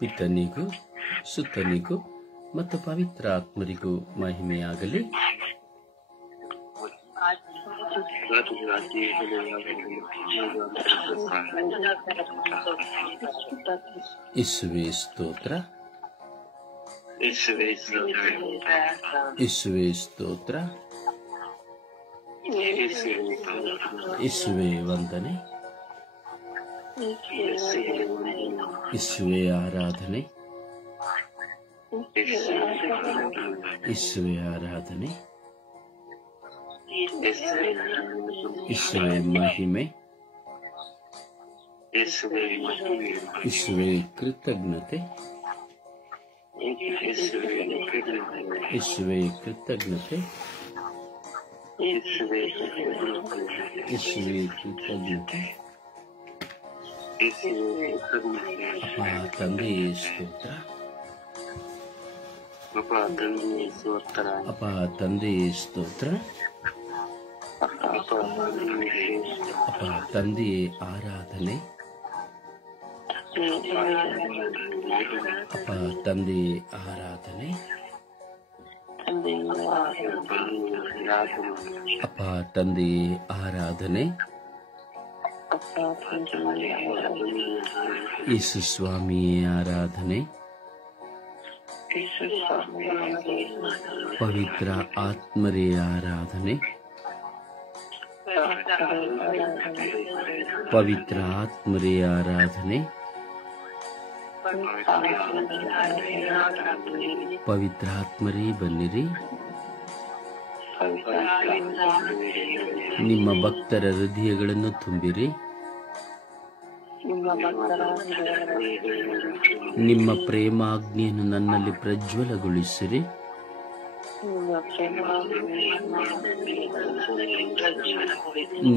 ಪಿತನಿಗೂ ಸುತನಿಗೂ ಮತ್ತು ಪವಿತ್ರಾತ್ಮರಿಗೂ ಮಹಿಮೆಯಾಗಲಿ. ಯೇಸುವೇ ಸ್ತೋತ್ರ, ಯೇಸುವೇ ಸ್ತೋತ್ರ, ಯೇಸುವೇ ವಂದನೆ, ಯೇಸುವೇ ಆರಾಧನೆ, ಯೇಸುವೇ ಆರಾಧನೆ, ಯೇಸುವೇ ಮಹಿಮೆ, ಯೇಸುವೇ ಕೃತಜ್ಞತೆ, ಯೇಸುವೇ ಕೃತಜ್ಞತೆ, ಯೇಸುವೇ ಕೃತಜ್ಞತೆ. ಅಪ್ಪ ತಂದೆಯೇ ಸ್ತೋತ್ರ, ಅಪ್ಪ ತಂದೆಯೇ ಸ್ತೋತ್ರ, ಅಪ್ಪ ತಂದೆಯೇ ಆರಾಧನೆ, ಅಪ್ಪ ತಂದೆಯೇ ಆರಾಧನೆ, ಅಪ್ಪ ತಂದೆಯೇ ಆರಾಧನೆ. ಯೇಸು ಸ್ವಾಮಿಯೇ ಆರಾಧನೆ, ಪವಿತ್ರ ಆತ್ಮರೇ ಆರಾಧನೆ, ಪವಿತ್ರ ಆತ್ಮರೇ ಆರಾಧನೆ, ಪವಿತ್ರ ಆತ್ಮರೇ ಬನ್ನಿರಿ. ನಿಮ್ಮ ಭಕ್ತರ ಹೃದಯಗಳನ್ನು ತುಂಬಿರಿ, ನಿಮ್ಮ ಪ್ರೇಮಾಗ್ನಿಯನ್ನು ನನ್ನಲ್ಲಿ ಪ್ರಜ್ವಲಗೊಳಿಸಿರಿ.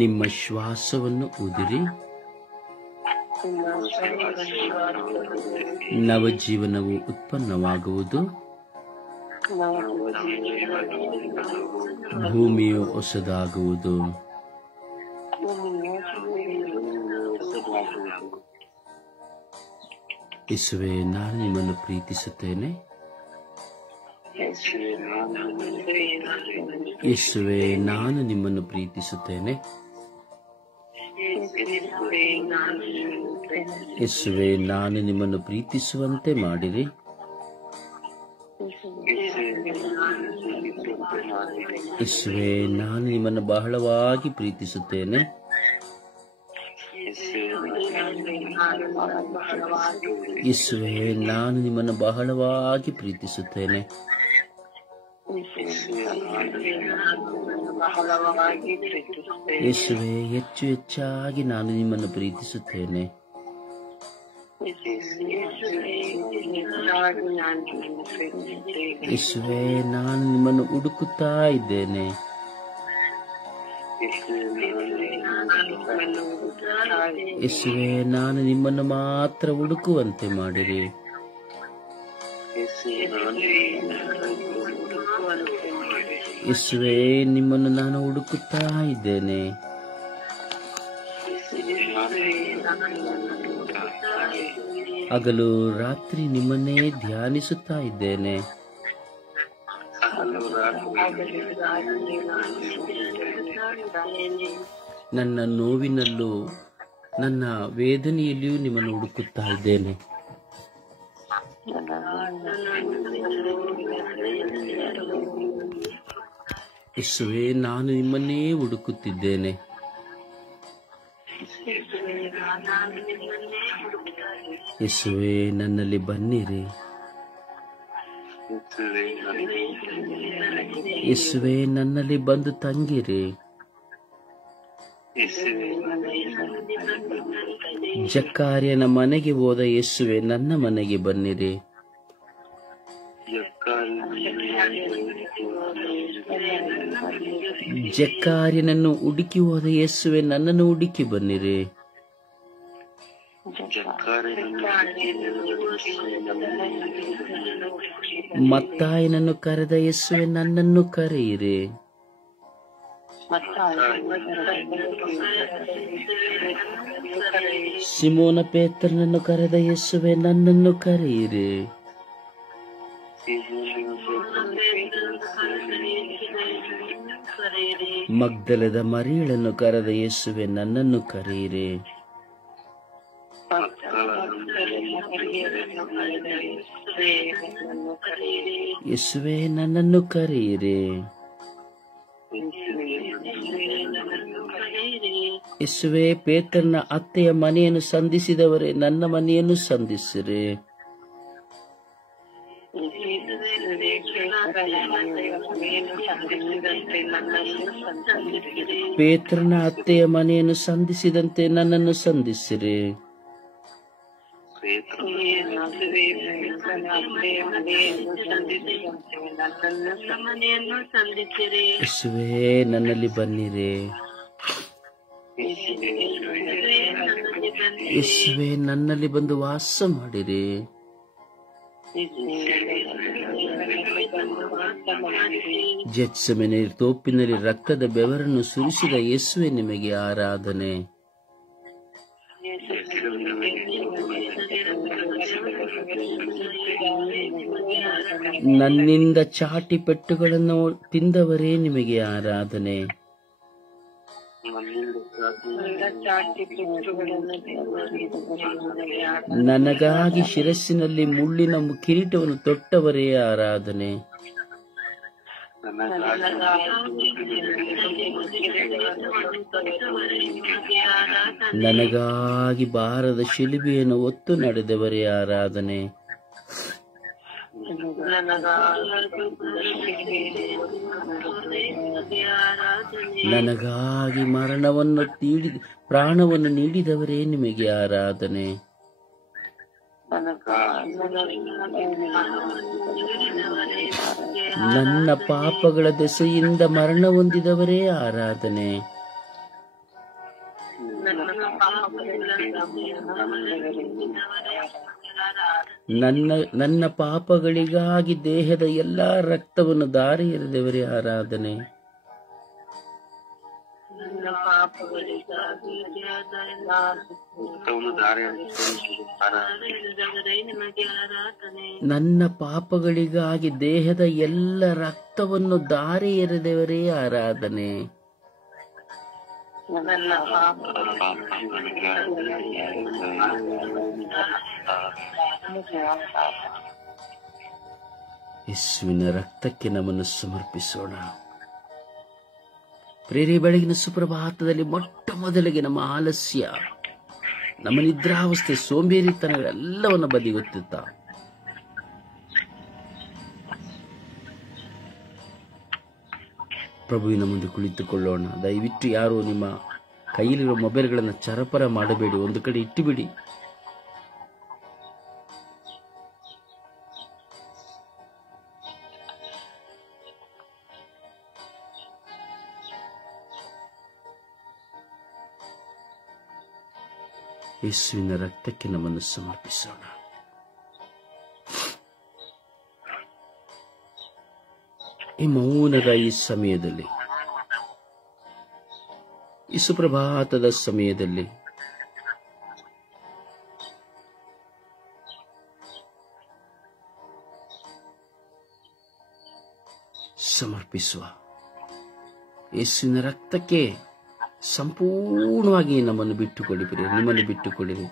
ನಿಮ್ಮ ಶ್ವಾಸವನ್ನು ಊದಿರಿ, ನವಜೀವನವು ಉತ್ಪನ್ನವಾಗುವುದು. ಭೂಮಿಯು ಹೊಸದಾಗುವುದು. ಯೇಸುವೇ, ನಾನು ನಿಮ್ಮನ್ನು ಪ್ರೀತಿಸುತ್ತೇನೆ. ಯೇಸುವೇ, ನಾನು ನಿಮ್ಮನ್ನು ಪ್ರೀತಿಸುತ್ತೇನೆ. ಯೇಸುವೇ, ನಾನು ನಿಮ್ಮನ್ನು ಪ್ರೀತಿಸುವಂತೆ ಮಾಡಿರಿ. ಯೇಸುವೇ, ನಾನು ನಿಮ್ಮನ್ನು ಬಹಳವಾಗಿ ಪ್ರೀತಿಸುತ್ತೇನೆ. ಯೇಸುವೇ, ನಾನು ನಿಮ್ಮನ್ನು ಬಹಳವಾಗಿ ಪ್ರೀತಿಸುತ್ತೇನೆ. ಯೇಸುವೇ, ಹೆಚ್ಚು ಹೆಚ್ಚಾಗಿ ನಾನು ನಿಮ್ಮನ್ನು ಪ್ರೀತಿಸುತ್ತೇನೆ. ಯೇಸುವೇ, ನಾನು ನಿಮ್ಮನ್ನು ಹುಡುಕುತ್ತಾ ಇದ್ದೇನೆ. ಯೇಸುವೇ, ನಾನು ನಿಮ್ಮನ್ನು ಮಾತ್ರ ಹುಡುಕುವಂತೆ ಮಾಡಿರಿ. ಯೇಸುವೇ, ನಿಮ್ಮನ್ನು ನಾನು ಹುಡುಕುತ್ತಾ ಇದ್ದೇನೆ. ಹಗಲು ರಾತ್ರಿ ನಿಮ್ಮನ್ನೇ ಧ್ಯಾನಿಸುತ್ತಾ ಇದ್ದೇನೆ. ನನ್ನ ನೋವಿನಲ್ಲೂ ನನ್ನ ವೇದನೆಯಲ್ಲಿಯೂ ನಿಮ್ಮನ್ನು ಹುಡುಕುತ್ತಾ ಇದ್ದೇನೆ. ಯೇಸುವೇ, ನಾನು ನಿಮ್ಮನ್ನೇ ಹುಡುಕುತ್ತಿದ್ದೇನೆ. ಯೇಸುವೇ, ನನ್ನಲ್ಲಿ ಬನ್ನಿರಿ. ಯೇಸುವೇ, ನನ್ನಲ್ಲಿ ಬಂದು ತಂಗಿರಿ. ಜಕ್ಕಾರ್ಯನ ಮನೆಗೆ ಹೋದ ಯೇಸುವೇ, ನನ್ನ ಮನೆಗೆ ಬನ್ನಿರಿ. ಜಕ್ಕಾರ್ಯನನ್ನು ಹುಡುಕಿ ಹೋದ ಯೇಸುವೇ, ನನ್ನನ್ನು ಹುಡುಕಿ ಬನ್ನಿರಿ. ಮತ್ತಾಯನನ್ನು ಕರೆದ ಯೇಸುವೇ, ನನ್ನನ್ನು ಕರೆಯಿರಿ. ಸಿಮೋನ ಪೇತ್ರನನ್ನು ಕರೆದ ಯೇಸುವೆ ನನ್ನನ್ನು ಕರೆಯಿರಿ. ಮಗ್ದಲದ ಮರಿಯಳನ್ನು ಕರೆದ ಯೇಸುವೆ ನನ್ನನ್ನು ಕರೆಯಿರಿ. ಯೇಸುವೆ ನನ್ನನ್ನು ಕರೆಯಿರಿ. ಯೇಸುವೆ ಪೇತ್ರನ ಅತ್ತೆಯ ಮನೆಯನ್ನು ಸಂಧಿಸಿದವರೇ ನನ್ನ ಮನೆಯನ್ನು ಸಂಧಿಸಿರಿ. ಪೇತ್ರನ ಅತ್ತೆಯ ಮನೆಯನ್ನು ಸಂಧಿಸಿದಂತೆ ನನ್ನನ್ನು ಸಂಧಿಸಿರಿ. ಯೇಸುವೆ ನನ್ನಲ್ಲಿ ಬನ್ನಿರಿ. ಯೇಸುವೆ ನನ್ನಲ್ಲಿ ಬಂದು ವಾಸ ಮಾಡಿರಿ. ಜೆತ್ಸೆಮನೆ ತೋಪಿನಲ್ಲಿ ರಕ್ತದ ಬೆವರನ್ನು ಸುರಿಸಿದ ಯೇಸುವೆ ನಿಮಗೆ ಆರಾಧನೆ. ನನ್ನಿಂದ ಚಾಟಿ ಪೆಟ್ಟುಗಳನ್ನು ತಿಂದವರೇ ನಿಮಗೆ ಆರಾಧನೆ. ನನಗಾಗಿ ಶಿರಸ್ಸಿನಲ್ಲಿ ಮುಳ್ಳಿನ ಕಿರೀಟವನ್ನು ತೊಟ್ಟವರೇ ಆರಾಧನೆ. ನನಗಾಗಿ ಭಾರದ ಶಿಲುಬೆಯನ್ನು ಹೊತ್ತು ನಡೆದವರೇ ಆರಾಧನೆ. ನನಗಾಗಿ ಮರಣವನ್ನು ಪ್ರಾಣವನ್ನು ನೀಡಿದವರೇ ನಿಮಗೆ ಆರಾಧನೆ. ನನ್ನ ಪಾಪಗಳ ದೆಸೆಯಿಂದ ಮರಣ ಹೊಂದಿದವರೇ ಆರಾಧನೆ. ನನ್ನ ಪಾಪಗಳಿಗಾಗಿ ದೇಹದ ಎಲ್ಲಾ ರಕ್ತವನ್ನು ಧಾರೆ ಎರೆದವರೇ ಆರಾಧನೆ. ನನ್ನ ಪಾಪಗಳಿಗಾಗಿ ದೇಹದ ಎಲ್ಲ ರಕ್ತವನ್ನು ಧಾರೆ ಎರೆದವರೇ ಆರಾಧನೆ. ಯೇಸುವಿನ ರಕ್ತಕ್ಕೆ ನಮ್ಮನ್ನು ಸಮರ್ಪಿಸೋಣ. ಪ್ರೇರಿ ಬೆಳಗಿನ ಸುಪ್ರಭಾತದಲ್ಲಿ ಮೊಟ್ಟ ಮೊದಲಿಗೆ ನಮ್ಮ ಆಲಸ್ಯ, ನಮ್ಮ ನಿದ್ರಾವಸ್ಥೆ, ಸೋಂಬೇರಿತನಗಳೆಲ್ಲವನ್ನು ಬದಿಗೊತ್ತುತ್ತಾ ಪ್ರಭುವಿನ ಮುಂದೆ ಕುಳಿತುಕೊಳ್ಳೋಣ. ದಯವಿಟ್ಟು ಯಾರು ನಿಮ್ಮ ಕೈಯಲ್ಲಿರುವ ಮೊಬೈಲ್ಗಳನ್ನು ಚರಪರ ಮಾಡಬೇಡಿ, ಒಂದು ಕಡೆ ಇಟ್ಟುಬಿಡಿ. ಯೇಸುವಿನ ರಕ್ತಕ್ಕೆ ನಮ್ಮನ್ನು ಸಮರ್ಪಿಸೋಣ. ಈ ಮೌನದ ಈ ಸಮಯದಲ್ಲಿ, ಈ ಸುಪ್ರಭಾತದ ಸಮಯದಲ್ಲಿ ಸಮರ್ಪಿಸುವ ಯೇಸುವಿನ ರಕ್ತಕ್ಕೆ ಸಂಪೂರ್ಣವಾಗಿ ನಮ್ಮನ್ನು ಬಿಟ್ಟುಕೊಡಿಬಿರಿ, ನಿಮ್ಮನ್ನು ಬಿಟ್ಟುಕೊಡಿರಿ.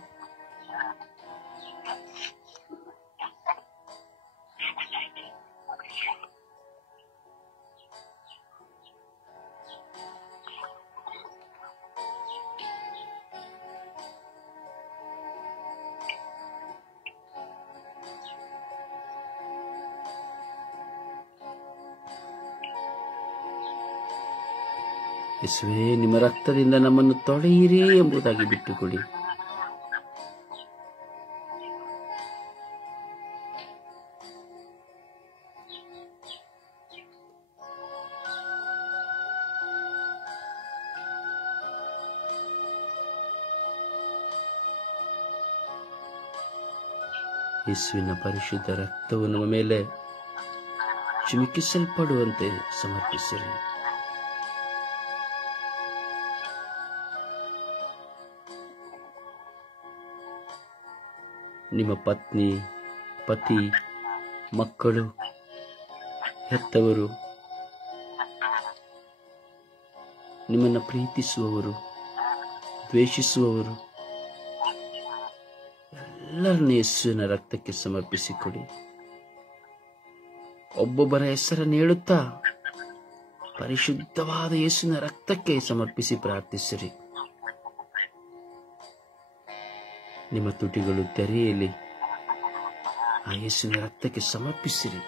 ಯೇಸುವೇ, ನಿಮ್ಮ ರಕ್ತದಿಂದ ನಮ್ಮನ್ನು ತೊಳೆಯಿರಿ ಎಂಬುದಾಗಿ ಬಿಟ್ಟುಕೊಡಿ. ಯೇಸುವಿನ ಪರಿಶುದ್ಧ ರಕ್ತವು ನಮ್ಮ ಮೇಲೆ ಚಿಮುಕಿಸಲ್ಪಡುವಂತೆ ಸಮರ್ಪಿಸಿರಿ. ನಿಮ್ಮ ಪತ್ನಿ, ಪತಿ, ಮಕ್ಕಳು, ಹೆತ್ತವರು, ನಿಮ್ಮನ್ನು ಪ್ರೀತಿಸುವವರು, ದ್ವೇಷಿಸುವವರು ಎಲ್ಲರನ್ನು ಯೇಸುವಿನ ರಕ್ತಕ್ಕೆ ಸಮರ್ಪಿಸಿಕೊಡಿ. ಒಬ್ಬೊಬ್ಬರ ಹೆಸರನ್ನು ಹೇಳುತ್ತಾ ಪರಿಶುದ್ಧವಾದ ಯೇಸುವಿನ ರಕ್ತಕ್ಕೆ ಸಮರ್ಪಿಸಿ ಪ್ರಾರ್ಥಿಸಿರಿ. ನಿಮ್ಮ ತುಟಿಗಳು ತೆರೆಯಲಿ, ಆ ಯೇಸುವಿನ ರಕ್ತಕ್ಕೆ ಸಮರ್ಪಿಸಿರಿ.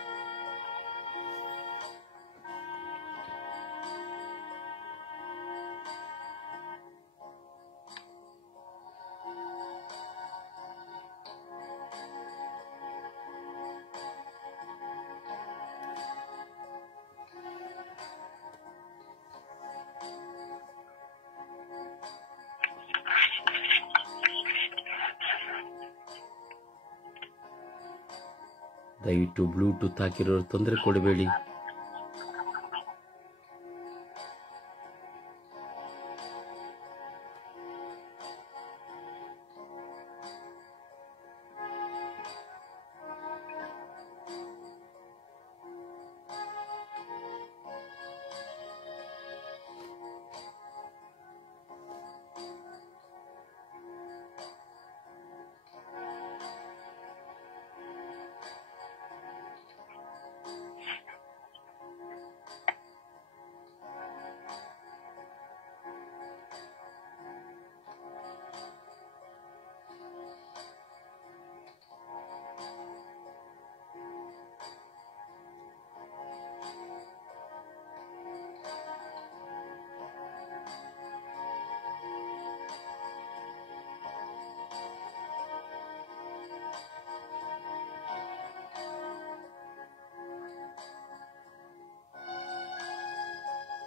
ದಯವಿಟ್ಟು ಬ್ಲೂಟೂತ್ ಹಾಕಿರೋರು ತೊಂದರೆ ಕೊಡಬೇಡಿ.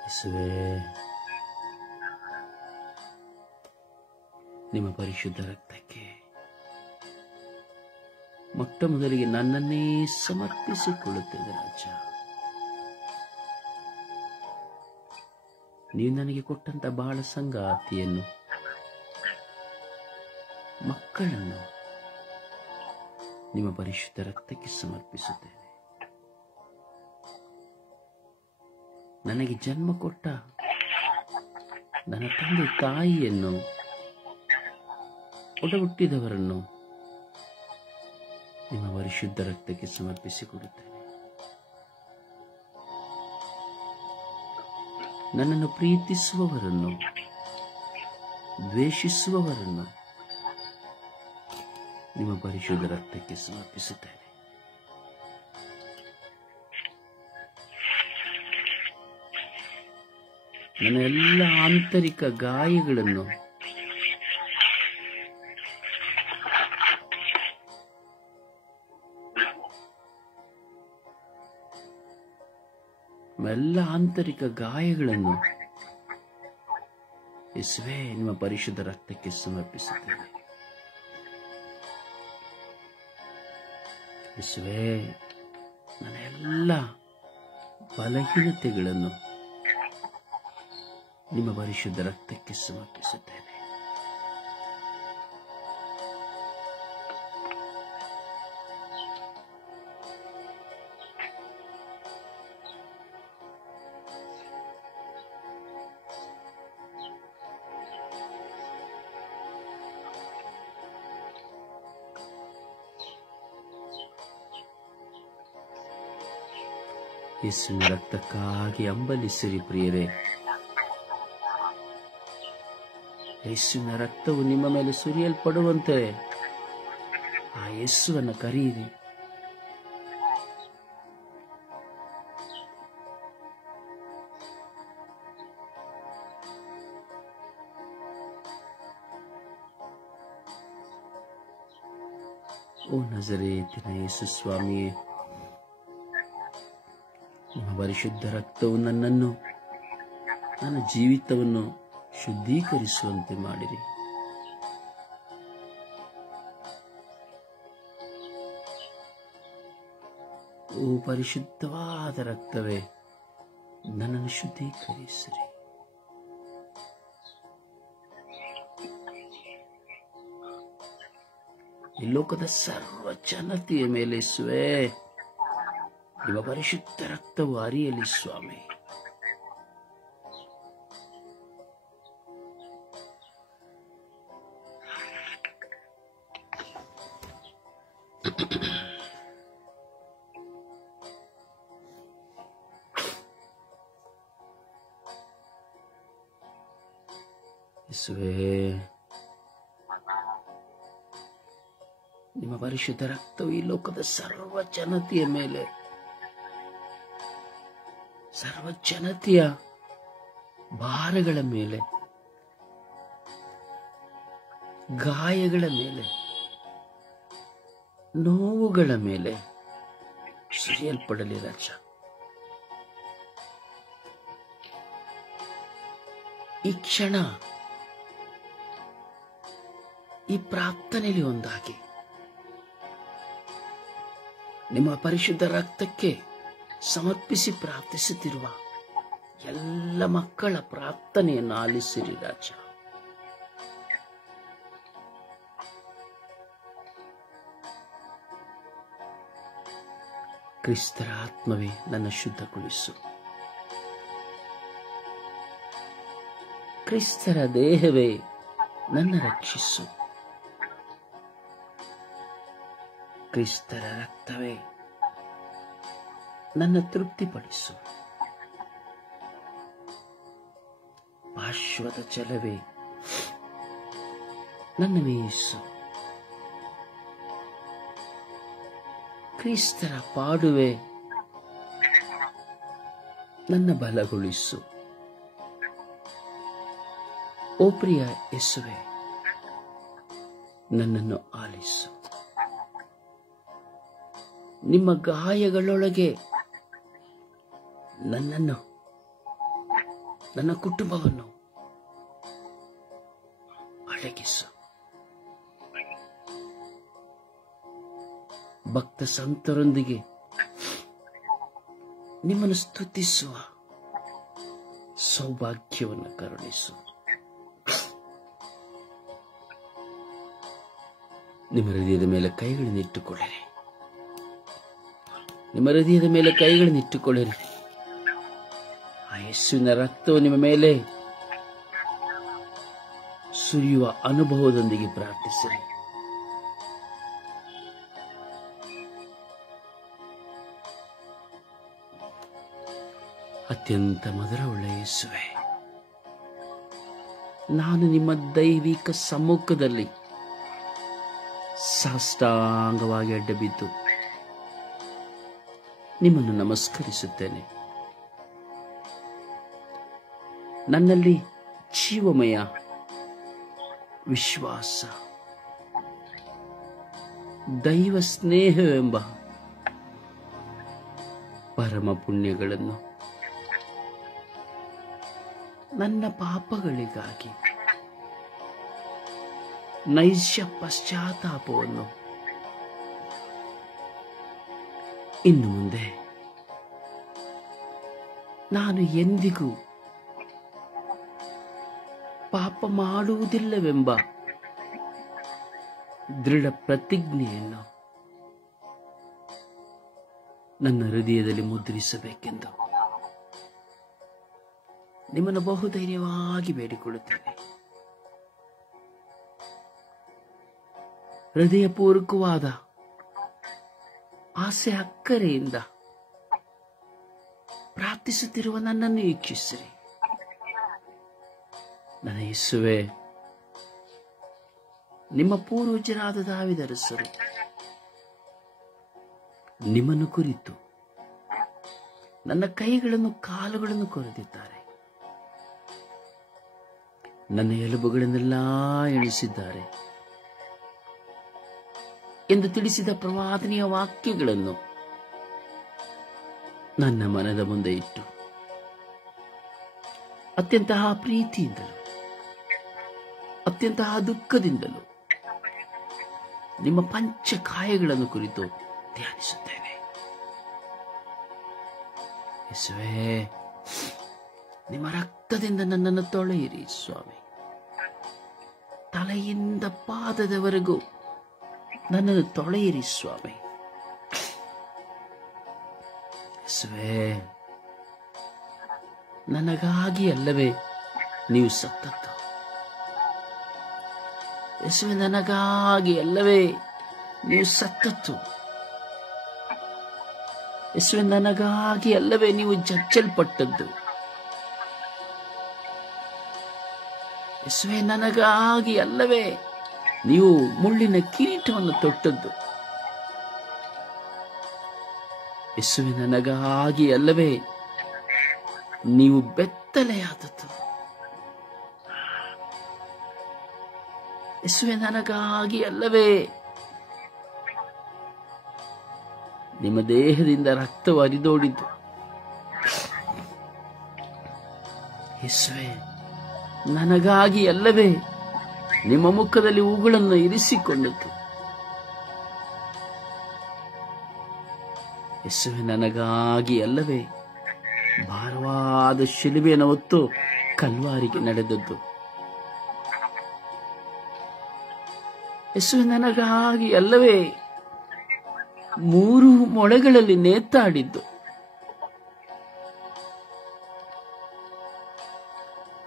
ಯೇಸುವೇ, ನಿಮ್ಮ ಪರಿಶುದ್ಧ ರಕ್ತಕ್ಕೆ ಮೊಟ್ಟ ಮೊದಲಿಗೆ ನನ್ನನ್ನೇ ಸಮರ್ಪಿಸಿಕೊಳ್ಳುತ್ತೇನೆ ರಾಜ. ನೀವು ನನಗೆ ಕೊಟ್ಟಂತ ಬಾಳ ಸಂಗಾತಿಯನ್ನು, ಮಕ್ಕಳನ್ನು ನಿಮ್ಮ ಪರಿಶುದ್ಧ ರಕ್ತಕ್ಕೆ ಸಮರ್ಪಿಸುತ್ತೇನೆ. ನನಗೆ ಜನ್ಮ ಕೊಟ್ಟ ನನ್ನ ತಂದೆ ತಾಯಿಯನ್ನು, ಒಡಹುಟ್ಟಿದವರನ್ನು ನಿಮ್ಮ ಪರಿಶುದ್ಧ ರಕ್ತಕ್ಕೆ ಸಮರ್ಪಿಸಿಕೊಡುತ್ತೇನೆ. ನನ್ನನ್ನು ಪ್ರೀತಿಸುವವರನ್ನು, ದ್ವೇಷಿಸುವವರನ್ನು ನಿಮ್ಮ ಪರಿಶುದ್ಧ ರಕ್ತಕ್ಕೆ ಸಮರ್ಪಿಸುತ್ತೇನೆ. ನನ್ನ ಎಲ್ಲ ಆಂತರಿಕ ಗಾಯಗಳನ್ನು, ಯೇಸುವೇ ನಿಮ್ಮ ಪರಿಶುದ್ಧ ರಕ್ತಕ್ಕೆ ಸಮರ್ಪಿಸುತ್ತೇನೆ. ಯೇಸುವೇ, ನನ್ನ ಎಲ್ಲ ಬಲಹೀನತೆಗಳನ್ನು ನಿಮ್ಮ ಪರಿಶುದ್ಧ ರಕ್ತಕ್ಕೆ ಸಮರ್ಪಿಸುತ್ತೇನೆ. ಯೇಸುವಿನ ರಕ್ತಕ್ಕಾಗಿ ಹಂಬಲಿಸಿರಿ ಪ್ರಿಯರೇ. ಯೇಸುವಿನ ರಕ್ತವು ನಿಮ್ಮ ಮೇಲೆ ಸುರಿಯಲ್ಪಡುವಂತೆ ಆ ಯೇಸುವನ್ನು ಕರೆಯಿರಿ. ಓ ನಜರೇತಿನ ಯೇಸು ಸ್ವಾಮಿಯೇ, ನಿಮ್ಮ ಪರಿಶುದ್ಧ ರಕ್ತವು ನನ್ನನ್ನು, ನನ್ನ ಜೀವಿತವನ್ನು ಶುದ್ಧೀಕರಿಸುವಂತೆ ಮಾಡಿರಿ. ಓ ಪರಿಶುದ್ಧವಾದ ರಕ್ತವೇ, ನನ್ನನ್ನು ಶುದ್ಧೀಕರಿಸಿರಿ. ಈ ಲೋಕದ ಸರ್ವ ಜನತೆಯ ಮೇಲೆ ಯೇಸುವೇ ನಿಮ್ಮ ಪರಿಶುದ್ಧ ರಕ್ತವು ಹರಿಯಲಿ ಸ್ವಾಮಿ. ಯೇಸುವೇ ನಿಮ್ಮ ಪರಿಶುದ್ಧ ರಕ್ತವು ಈ ಲೋಕದ ಸರ್ವ ಜನತೆಯ ಮೇಲೆ, ಸರ್ವ ಜನತೆಯ ಭಾರಗಳ ಮೇಲೆ, ಗಾಯಗಳ ಮೇಲೆ, ನೋವುಗಳ ಮೇಲೆ ಸುರಿಯಲ್ಪಡಲಿ ರಾಜ. ಈ ಕ್ಷಣ ಈ ಪ್ರಾರ್ಥನೆಯಲ್ಲಿ ಒಂದಾಗಿ ನಿಮ್ಮ ಪರಿಶುದ್ಧ ರಕ್ತಕ್ಕೆ ಸಮರ್ಪಿಸಿ ಪ್ರಾರ್ಥಿಸುತ್ತಿರುವ ಎಲ್ಲ ಮಕ್ಕಳ ಪ್ರಾರ್ಥನೆಯನ್ನು ಆಲಿಸಿರಿ ರಾಜ. ಕ್ರಿಸ್ತರ ಆತ್ಮವೇ ನನ್ನ ಶುದ್ಧಗೊಳಿಸು. ಕ್ರಿಸ್ತರ ದೇಹವೇ ನನ್ನ ರಕ್ಷಿಸು. ಕ್ರಿಸ್ತರ ರಕ್ತವೇ ನನ್ನ ತೃಪ್ತಿಪಡಿಸು. ಪಾರ್ಶ್ವದ ಜಲವೇ ನನ್ನ ಮೇಯಿಸು. ಕ್ರಿಸ್ತರ ಪಾಡುವೆ ನನ್ನ ಬಲಗೊಳಿಸು. ಓ ಪ್ರಿಯ ಯೇಸುವೆ, ನನ್ನನ್ನು ಆಲಿಸು. ನಿಮ್ಮ ಗಾಯಗಳೊಳಗೆ ನನ್ನನ್ನು, ನನ್ನ ಕುಟುಂಬವನ್ನು ಅಡಗಿಸು. ಭಕ್ತ ಸಂತರೊಂದಿಗೆ ನಿಮ್ಮನ್ನು ಸ್ತುತಿಸುವ ಸೌಭಾಗ್ಯವನ್ನು ಕರುಣಿಸು. ನಿಮ್ಮ ಹೃದಯದ ಮೇಲೆ ಕೈಗಳನ್ನಿಟ್ಟುಕೊಳ್ಳಿರಿ. ನಿಮ್ಮ ಹೃದಯದ ಮೇಲೆ ಕೈಗಳನ್ನಿಟ್ಟುಕೊಳ್ಳಿರಿ. ಆ ಯೇಸುವಿನ ರಕ್ತವು ನಿಮ್ಮ ಮೇಲೆ ಸುರಿಯುವ ಅನುಭವದೊಂದಿಗೆ ಪ್ರಾರ್ಥಿಸಿರಿ. ಅತ್ಯಂತ ಮಧುರವುಳ್ಳ ಯೇಸುವೆ, ನಾನು ನಿಮ್ಮ ದೈವಿಕ ಸಮ್ಮುಖದಲ್ಲಿ ಸಾಷ್ಟಾಂಗವಾಗಿ ಅಡ್ಡಬಿದ್ದು ನಿಮ್ಮನ್ನು ನಮಸ್ಕರಿಸುತ್ತೇನೆ. ನನ್ನಲ್ಲಿ ಜೀವಮಯ ವಿಶ್ವಾಸ, ದೈವ ಸ್ನೇಹವೆಂಬ ಪರಮ ಪುಣ್ಯಗಳನ್ನು, ನನ್ನ ಪಾಪಗಳಿಗಾಗಿ ನೈಜ ಪಶ್ಚಾತ್ತಾಪವನ್ನು ಇನ್ನು ಮುಂದೆ ನಾನು ಎಂದಿಗೂ ಪಾಪ ಮಾಡುವುದಿಲ್ಲವೆಂಬ ದೃಢ ಪ್ರತಿಜ್ಞೆಯನ್ನು ನನ್ನ ಹೃದಯದಲ್ಲಿ ಮುದ್ರಿಸಬೇಕೆಂದು ನಿಮ್ಮನ್ನು ಬಹುಧೈರ್ಯವಾಗಿ ಬೇಡಿಕೊಳ್ಳುತ್ತೇನೆ. ಹೃದಯಪೂರ್ವಕವಾದ ಆಸೆ ಅಕ್ಕರೆಯಿಂದ ಪ್ರಾರ್ಥಿಸುತ್ತಿರುವ ನನ್ನನ್ನು ವೀಕ್ಷಿಸಿರಿ. ನನ್ನ ಯೇಸುವೆ, ನಿಮ್ಮ ಪೂರ್ವಜರಾದ ದಾವೀದರಸರು ನಿಮ್ಮನ್ನು ಕುರಿತು ನನ್ನ ಕೈಗಳನ್ನು ಕಾಲುಗಳನ್ನು ಕೊರೆದಿದ್ದಾರೆ. ನನ್ನ ಎಲುಬುಗಳನ್ನೆಲ್ಲ ಎಣಿಸಿದ್ದಾರೆ ಎಂದು ತಿಳಿಸಿದ ಪ್ರವಾದನೆಯ ವಾಕ್ಯಗಳನ್ನು ನನ್ನ ಮನದ ಮುಂದೆ ಇಟ್ಟು ಅತ್ಯಂತ ಪ್ರೀತಿಯಿಂದಲೂ ಅತ್ಯಂತ ದುಃಖದಿಂದಲೂ ನಿಮ್ಮ ಪಂಚಕಾಯಗಳನ್ನು ಕುರಿತು ಧ್ಯಾನಿಸುತ್ತೇನೆ. ಯೇಸುವೇ, ನಿಮ್ಮ ರಕ್ತದಿಂದ ನನ್ನನ್ನು ತೊಳೆಯಿರಿ ಸ್ವಾಮಿ. ತಲೆಯಿಂದ ಪಾದದವರೆಗೂ ನನ್ನನ್ನು ತೊಳೆಯಿರಿ ಸ್ವಾಮಿ. ಯೇಸುವೇ, ನನಗಾಗಿ ಅಲ್ಲವೇ ನೀವು ಸತ್ತದ್ದು? ಯೇಸುವೆ, ನನಗಾಗಿ ಅಲ್ಲವೇ ನೀವು ಸತ್ತದ್ದು? ಯೇಸುವೆ, ನನಗಾಗಿ ಅಲ್ಲವೇ ನೀವು ಜಜ್ಜಲ್ಪಟ್ಟದ್ದು? ಯೇಸುವೆ, ನನಗಾಗಿ ಅಲ್ಲವೇ ನೀವು ಮುಳ್ಳಿನ ಕಿರೀಟವನ್ನು ತೊಟ್ಟದ್ದು? ಯೇಸುವೆ, ನನಗಾಗಿ ಅಲ್ಲವೇ ನೀವು ಬೆತ್ತಲೆಯಾದದ್ದು? ಯೇಸುವೆ, ನನಗಾಗಿ ಅಲ್ಲವೇ ನಿಮ್ಮ ದೇಹದಿಂದ ರಕ್ತವು ಹರಿದೋಡಿದ್ದು? ಯೇಸುವೆ, ನನಗಾಗಿ ಅಲ್ಲವೇ ನಿಮ್ಮ ಮುಖದಲ್ಲಿ ಹೂಗಳನ್ನು ಇರಿಸಿಕೊಂಡದ್ದು? ಯೇಸುವೆ, ನನಗಾಗಿ ಅಲ್ಲವೇ ಭಾರವಾದ ಶಿಲುಬೆಯನ್ನು ಹೊತ್ತು ಕಲ್ವಾರಿಗೆ ನಡೆದದ್ದು? ಯೇಸುವೆ, ನನಗಾಗಿ ಅಲ್ಲವೇ 3 ಮೊಳೆಗಳಲ್ಲಿ ನೇತಾಡಿದ್ದು?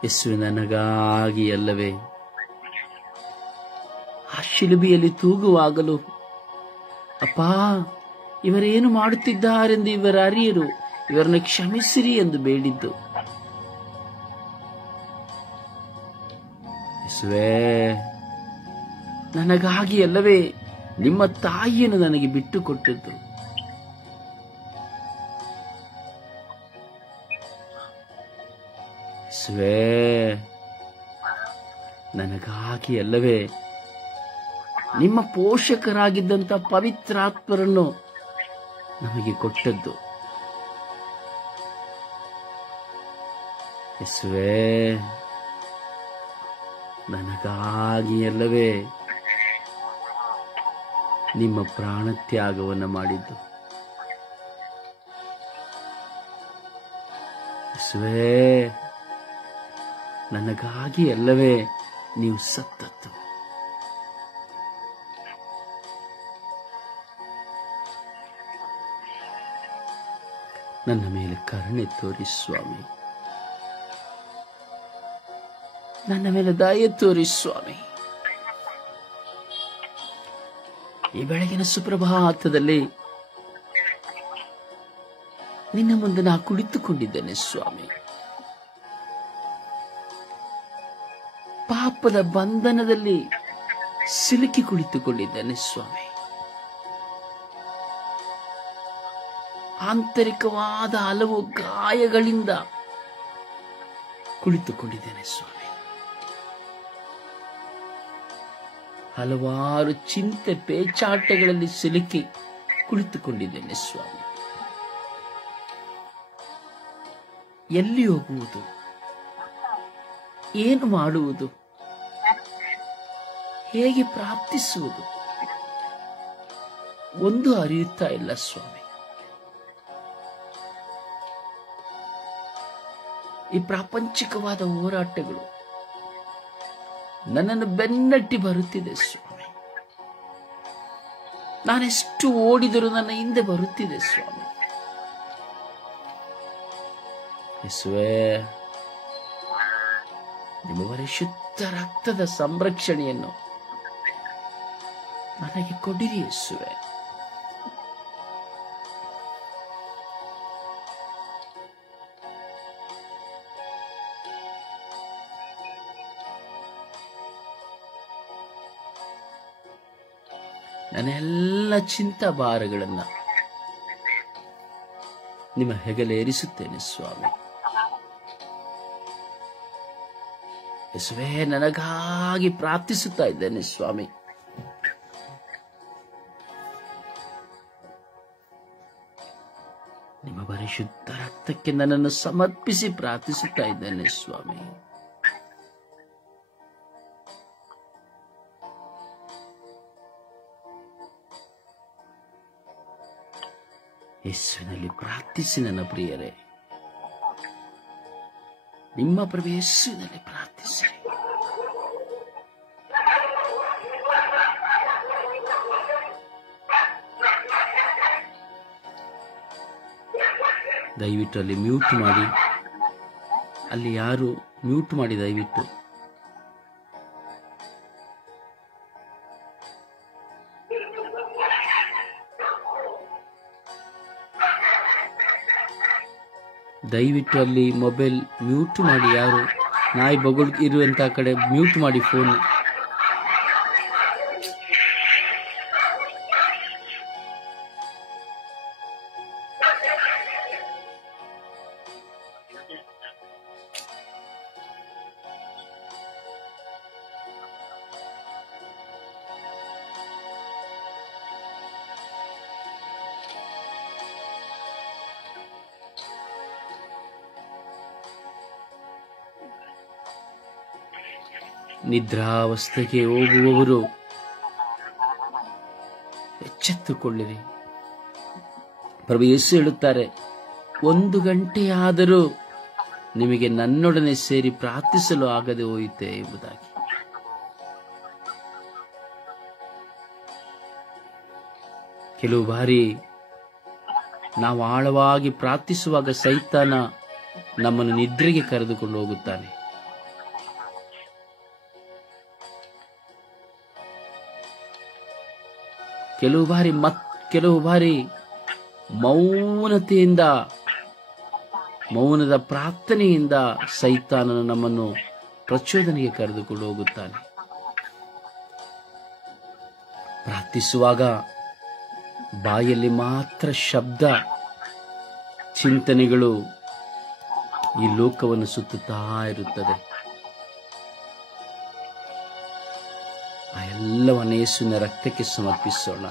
ಯೇಸುವೆ, ನನಗಾಗಿ ಅಲ್ಲವೇ ಆ ಶಿಲುಬೆಯಲ್ಲಿ ತೂಗುವಾಗಲೂ ಅಪ್ಪ, ಇವರೇನು ಮಾಡುತ್ತಿದ್ದಾರೆಂದು ಇವರ ಅರಿಯರು, ಇವರನ್ನು ಕ್ಷಮಿಸಿರಿ ಎಂದು ಬೇಡಿದ್ದು? ಯೇಸುವೇ, ನನಗಾಗಿ ಅಲ್ಲವೇ ನಿಮ್ಮ ತಾಯಿಯನ್ನು ನನಗೆ ಬಿಟ್ಟು ಕೊಟ್ಟದ್ದು? ಯೇಸುವೇ, ನನಗಾಗಿ ಅಲ್ಲವೇ ನಿಮ್ಮ ಪೋಷಕರಾಗಿದ್ದಂಥ ಪವಿತ್ರಾತ್ಮರನ್ನು ನಮಗೆ ಕೊಟ್ಟದ್ದು? ಯೇಸುವೇ, ನನಗಾಗಿ ಅಲ್ಲವೇ ನಿಮ್ಮ ಪ್ರಾಣತ್ಯಾಗವನ್ನು ಮಾಡಿದ್ದು? ಯೇಸುವೇ, ನನಗಾಗಿ ಅಲ್ಲವೇ ನೀವು ಸತ್ತದ್ದು? ನನ್ನ ಮೇಲೆ ಕರುಣೆ ತೋರಿ ಸ್ವಾಮಿ, ನನ್ನ ಮೇಲೆ ದಯೆ ತೋರಿ ಸ್ವಾಮಿ. ಈ ಬೆಳಗಿನ ಸುಪ್ರಭಾತದಲ್ಲಿ ನಿನ್ನ ಮುಂದೆ ನಾ ಕುಳಿತುಕೊಂಡಿದ್ದೇನೆ ಸ್ವಾಮಿ. ಪಾಪದ ಬಂಧನದಲ್ಲಿ ಸಿಲುಕಿ ಕುಳಿತುಕೊಂಡಿದ್ದೇನೆ ಸ್ವಾಮಿ. ಆಂತರಿಕವಾದ ಹಲವು ಗಾಯಗಳಿಂದ ಕುಳಿತುಕೊಂಡಿದ್ದೇನೆ ಸ್ವಾಮಿ. ಹಲವಾರು ಚಿಂತೆ ಪೇಚಾಟಗಳಲ್ಲಿ ಸಿಲುಕಿ ಕುಳಿತುಕೊಂಡಿದ್ದೇನೆ ಸ್ವಾಮಿ. ಎಲ್ಲಿ ಹೋಗುವುದು, ಏನು ಮಾಡುವುದು, ಹೇಗೆ ಪ್ರಾರ್ಥಿಸುವುದು ಒಂದು ಅರಿಯುತ್ತಾ ಇಲ್ಲ ಸ್ವಾಮಿ. ಈ ಪ್ರಾಪಂಚಿಕವಾದ ಹೋರಾಟಗಳು ನನ್ನನ್ನು ಬೆನ್ನಟ್ಟಿ ಬರುತ್ತಿದೆ ಸ್ವಾಮಿ. ನಾನೆಷ್ಟು ಓಡಿದರೂ ನನ್ನ ಹಿಂದೆ ಬರುತ್ತಿದೆ ಸ್ವಾಮಿ. ಯೇಸುವೇ, ನಿಮ್ಮ ಪರಿಶುದ್ಧ ರಕ್ತದ ಸಂರಕ್ಷಣೆಯನ್ನು ನನಗೆ ಕೊಡಿರಿ ಯೇಸುವೇ. ನನ್ನ ಎಲ್ಲ ಚಿಂತಾ ಭಾರಗಳನ್ನ ನಿಮ್ಮ ಹೆಗಲೇರಿಸುತ್ತೇನೆ ಸ್ವಾಮಿ. ಯೇಸುವೇ, ನನಗಾಗಿ ಪ್ರಾರ್ಥಿಸುತ್ತಾ ಇದ್ದೇನೆ ಸ್ವಾಮಿ. ನಿಮ್ಮ ಪರಿಶುದ್ಧ ರಕ್ತಕ್ಕೆ ನನ್ನನ್ನು ಸಮರ್ಪಿಸಿ ಪ್ರಾರ್ಥಿಸುತ್ತಾ ಇದ್ದೇನೆ ಸ್ವಾಮಿ. ಯೇಸುವಿನಲ್ಲಿ ಪ್ರಾರ್ಥಿಸಿ ನನ್ನ ಪ್ರಿಯರೇ, ನಿಮ್ಮ ಪ್ರಭು ಯೇಸುವಿನಲ್ಲಿ ಪ್ರಾರ್ಥಿಸಿರಿ. ದಯವಿಟ್ಟು ಅಲ್ಲಿ ಮ್ಯೂಟ್ ಮಾಡಿ. ಅಲ್ಲಿ ಯಾರು ಮ್ಯೂಟ್ ಮಾಡಿ ದಯವಿಟ್ಟು. ದಯವಿಟ್ಟು ಅಲ್ಲಿ ಮೊಬೈಲ್ ಮ್ಯೂಟ್ ಮಾಡಿ. ಯಾರು ನಾಯಿ ಬಗಳು ಇರುವಂತ ಕಡೆ ಮ್ಯೂಟ್ ಮಾಡಿ ಫೋನ್. ನಿದ್ರಾವಸ್ಥೆಗೆ ಹೋಗುವವರು ಎಚ್ಚೆತ್ತುಕೊಳ್ಳಿರಿ. ಪ್ರಭು ಯೇಸು ಹೇಳುತ್ತಾರೆ, 1 ಗಂಟೆಯಾದರೂ ನಿಮಗೆ ನನ್ನೊಡನೆ ಸೇರಿ ಪ್ರಾರ್ಥಿಸಲು ಆಗದೆ ಹೋಯಿತೆ ಎಂಬುದಾಗಿ. ಕೆಲವು ಬಾರಿ ನಾವು ಆಳವಾಗಿ ಪ್ರಾರ್ಥಿಸುವಾಗ ಸೈತಾನ ನಮ್ಮನ್ನು ನಿದ್ರೆಗೆ ಕರೆದುಕೊಂಡು ಹೋಗುತ್ತಾನೆ. ಕೆಲವು ಬಾರಿ ಮೌನದ ಪ್ರಾರ್ಥನೆಯಿಂದ ಸೈತಾನನು ನಮ್ಮನ್ನು ಪ್ರಚೋದನೆಗೆ ಕರೆದುಕೊಂಡು ಹೋಗುತ್ತಾನೆ. ಪ್ರಾರ್ಥಿಸುವಾಗ ಬಾಯಲ್ಲಿ ಮಾತ್ರ ಶಬ್ದ, ಚಿಂತನೆಗಳು ಈ ಲೋಕವನ್ನು ಸುತ್ತುತ್ತಾ ಇರುತ್ತದೆ. ಆ ಎಲ್ಲವನ್ನ ಯೇಸುವಿನ ರಕ್ತಕ್ಕೆ ಸಮರ್ಪಿಸೋಣ.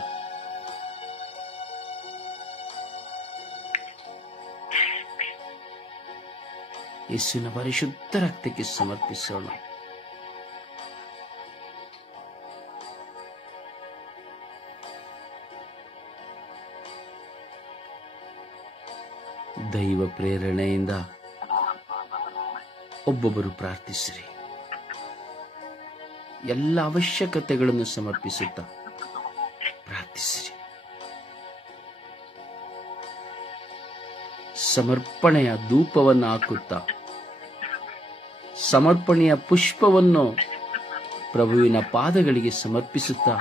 ಯೇಸುವಿನ ಪರಿಶುದ್ಧ ರಕ್ತಕ್ಕೆ ಸಮರ್ಪಿಸೋಣ. ದೈವ ಪ್ರೇರಣೆಯಿಂದ ಒಬ್ಬೊಬ್ಬರು ಪ್ರಾರ್ಥಿಸಿರಿ. ಎಲ್ಲ ಅವಶ್ಯಕತೆಗಳನ್ನು ಸಮರ್ಪಿಸುತ್ತಾ ಪ್ರಾರ್ಥಿಸಿರಿ. ಸಮರ್ಪಣೆಯ ಧೂಪವನ್ನು ಹಾಕುತ್ತಾ, ಸಮರ್ಪಣೆಯ ಪುಷ್ಪವನ್ನು ಪ್ರಭುವಿನ ಪಾದಗಳಿಗೆ ಸಮರ್ಪಿಸುತ್ತಾ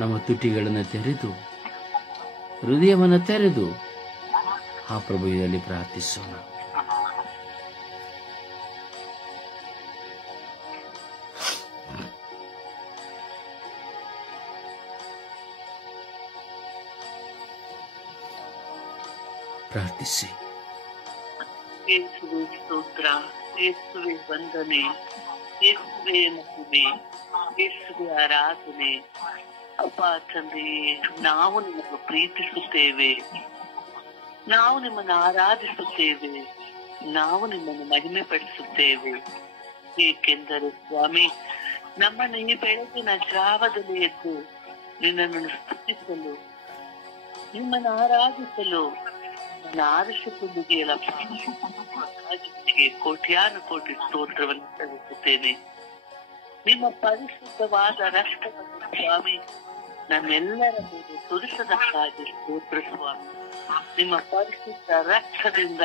ನಮ್ಮ ತುಟಿಗಳನ್ನು ತೆರೆದು, ಹೃದಯವನ್ನು ತೆರೆದು ಆ ಪ್ರಭುವಿನಲ್ಲಿ ಪ್ರಾರ್ಥಿಸೋಣ. ಪ್ರಾರ್ಥಿಸಿ. ಯೇಸುವೆ ಸ್ತೋತ್ರ, ಯೇಸುವೆ ವಂದನೆ, ಯೇಸುವೆ ಮಹಿಮೆ, ಯೇಸುವೆ ಆರಾಧನೆ. ಅಪ್ಪ ತಂದೆಯೇ, ನಾವು ನಿಮ್ಮನ್ನು ಪ್ರೀತಿಸುತ್ತೇವೆ, ನಾವು ನಿಮ್ಮನ್ನು ಆರಾಧಿಸುತ್ತೇವೆ, ನಾವು ನಿಮ್ಮನ್ನು ಮಹಿಮೆ ಪಡಿಸುತ್ತೇವೆ. ಏಕೆಂದರೆ ಸ್ವಾಮಿ, ನಮ್ಮನ್ನು ಈ ಬೆಳಗಿನ ಜಾವದಲ್ಲಿ ಎದ್ದು ನಿನ್ನನ್ನು ಸ್ತುತಿಸಲು, ನಿಮ್ಮನ್ನು ಆರಾಧಿಸಲು ಆರಿಸಿಕೊಂಡಿದೆಯಲ್ಲಪ್ಪ, ಕೋಟ್ಯಾನು ಕೋಟಿ ಸ್ತೋತ್ರವನ್ನು ಸಲ್ಲಿಸುತ್ತೇನೆ. ನಿಮ್ಮ ಪರಿಶುದ್ಧವಾದ ರಕ್ತವನ್ನು ಸ್ವಾಮಿ ನಮ್ಮೆಲ್ಲರ ಮೇಲೆ ಸುರಿಸದಕ್ಕಾಗಿ ಸ್ತೋತ್ರ ಸ್ವಾಮಿ. ನಿಮ್ಮ ಪರಿಶುದ್ಧ ರಕ್ತದಿಂದ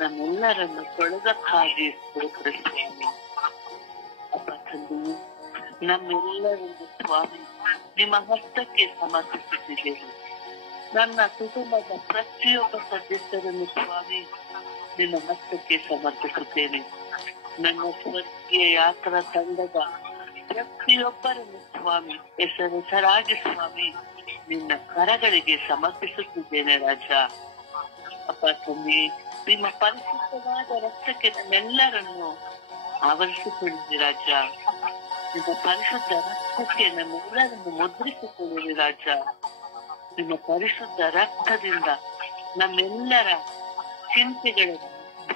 ನಮ್ಮೆಲ್ಲರನ್ನು ತೊಳೆದಕ್ಕಾಗಿ ಸ್ತೋತ್ರ ಸ್ವಾಮಿ. ಅಪ್ಪ ತಂದೆಯು, ನಮ್ಮೆಲ್ಲರನ್ನು ಸ್ವಾಮಿ ನಿಮ್ಮ ಹಸ್ತಕ್ಕೆ ಸಮರ್ಪಿಸುತ್ತಿದ್ದೇವೆ. ನನ್ನ ಕುಟುಂಬದ ಪ್ರತಿಯೊಬ್ಬ ಸದಸ್ಯರನ್ನು ಸ್ವಾಮಿ ನಿನ್ನ ಹಸ್ತಕ್ಕೆ ಸಮರ್ಪಿಸುತ್ತೇನೆ. ನನ್ನ ಸ್ವರ್ಗೀಯ ಯಾತ್ರಾ ತಂಡದ ಪ್ರತಿಯೊಬ್ಬರನ್ನು ಸ್ವಾಮಿ ಹೆಸರಾಗಿ ಸ್ವಾಮಿ ನಿನ್ನ ಕರಗಳಿಗೆ ಸಮರ್ಪಿಸುತ್ತಿದ್ದೇನೆ ರಾಜ. ಅಪ್ಪ ತಂದೆ, ನಿಮ್ಮ ಪರಿಶುದ್ಧವಾದ ರಕ್ತಕ್ಕೆ ನಮ್ಮೆಲ್ಲರನ್ನು ಆವರಿಸಿಕೊಳ್ಳಿರಿ ರಾಜ. ನಿಮ್ಮ ಪರಿಶುದ್ಧ ರಕ್ತಕ್ಕೆ ನಮ್ಮೆಲ್ಲರನ್ನು ಮುದ್ರಿಸಿಕೊಳ್ಳಿರಿ ರಾಜ. ನಿಮ್ಮ ಪರಿಶುದ್ಧ ರಕ್ತದಿಂದ ನಮ್ಮೆಲ್ಲರ ಚಿಂತೆಗಳನ್ನು,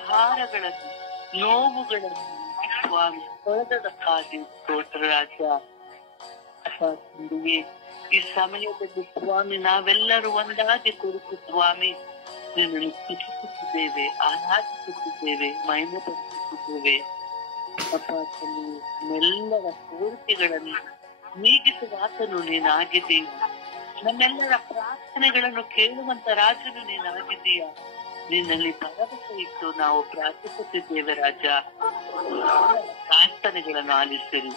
ಭಾರಗಳನ್ನು, ನೋವುಗಳನ್ನು ಸ್ವಾಮಿ ತೊಳೆದಕ್ಕಾಗಿ ಸ್ತೋತ್ರ ರಾಜ. ಈ ಸಮಯದಲ್ಲಿ ಸ್ವಾಮಿ ನಾವೆಲ್ಲರೂ ಒಂದಾಗಿ ಕುರಿತು ಸ್ವಾಮಿ ನಿನ್ನನ್ನು ಸ್ತುತಿಸುತ್ತಿದ್ದೇವೆ, ಆರಾಧಿಸುತ್ತಿದ್ದೇವೆ, ಮಹಿಮೆ ಪಡಿಸುತ್ತಿದ್ದೇವೆ. ಅಪ್ಪ ತಂದೆ, ನಮ್ಮೆಲ್ಲರ ಕೋರಿಕೆಗಳನ್ನು ನೀಗಿಸುವ ಆತನು ನೀನಾಗಿದ್ದೀವಿ. ನಮ್ಮೆಲ್ಲರ ಪ್ರಾರ್ಥನೆಗಳನ್ನು ಕೇಳುವಂತ ರಾಜನು ನೀನಾಗಿದ್ದೀಯ. ನಿನ್ನಲ್ಲಿ ಭರವಸೆ ಇಟ್ಟು ನಾವು ಪ್ರಾರ್ಥಿಸುತ್ತಿದ್ದೇವೆ ರಾಜ. ಪ್ರಾರ್ಥನೆಗಳನ್ನು ಆಲಿಸಿರಿ,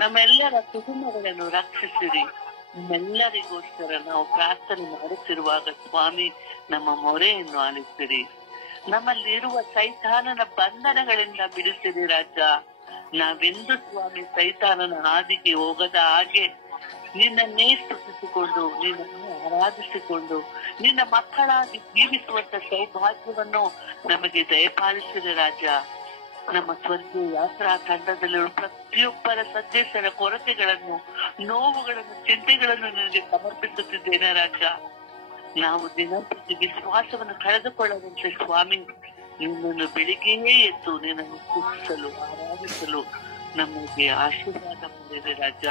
ನಮ್ಮೆಲ್ಲರ ಕುಟುಂಬಗಳನ್ನು ರಕ್ಷಿಸಿರಿ. ನಿಮ್ಮೆಲ್ಲರಿಗೋಸ್ಕರ ನಾವು ಪ್ರಾರ್ಥನೆ ಮಾಡುತ್ತಿರುವಾಗ ಸ್ವಾಮಿ ನಮ್ಮ ಮೊರೆಯನ್ನು ಆಲಿಸಿರಿ. ನಮ್ಮಲ್ಲಿರುವ ಸೈತಾನನ ಬಂಧನಗಳಿಂದ ಬಿಡಿಸಿರಿ ರಾಜ. ನಾವೆಂದು ಸ್ವಾಮಿ ಸೈತಾನನ ಹಾದಿಗೆ ಹೋಗದ ಹಾಗೆ ನಿನ್ನನ್ನೇ ಸ್ತುತಿಸಿಕೊಂಡು, ನಿನ್ನನ್ನು ಆರಾಧಿಸಿಕೊಂಡು, ನಿನ್ನ ಮಕ್ಕಳಾಗಿ ಜೀವಿಸುವಂತ ಸೌಭಾಗ್ಯವನ್ನು ನಮಗೆ ದಯಪಾಲಿಸಿದೆ ರಾಜ. ನಮ್ಮ ಸ್ವರ್ಗೀಯ ಯಾತ್ರಾ ತಂಡದಲ್ಲಿರುವ ಪ್ರತಿಯೊಬ್ಬರ ಸದಸ್ಯರ ಕೊರತೆಗಳನ್ನು, ನೋವುಗಳನ್ನು, ಚಿಂತೆಗಳನ್ನು ನಿನಗೆ ಸಮರ್ಪಿಸುತ್ತಿದ್ದೇನೆ ರಾಜ. ನಾವು ದಿನಂಪ್ರತಿ ವಿಶ್ವಾಸವನ್ನು ಕಳೆದುಕೊಳ್ಳದಂತೆ ಸ್ವಾಮಿ, ನಿನ್ನನ್ನು ಬೆಳಿಗ್ಗೆಯೇ ಎದ್ದು ನಿನ್ನನ್ನು ಸ್ತುತಿಸಲು, ಆರಾಧಿಸಲು ನಮಗೆ ಆಶೀರ್ವಾದ ಮಾಡಿದೆ ರಾಜ.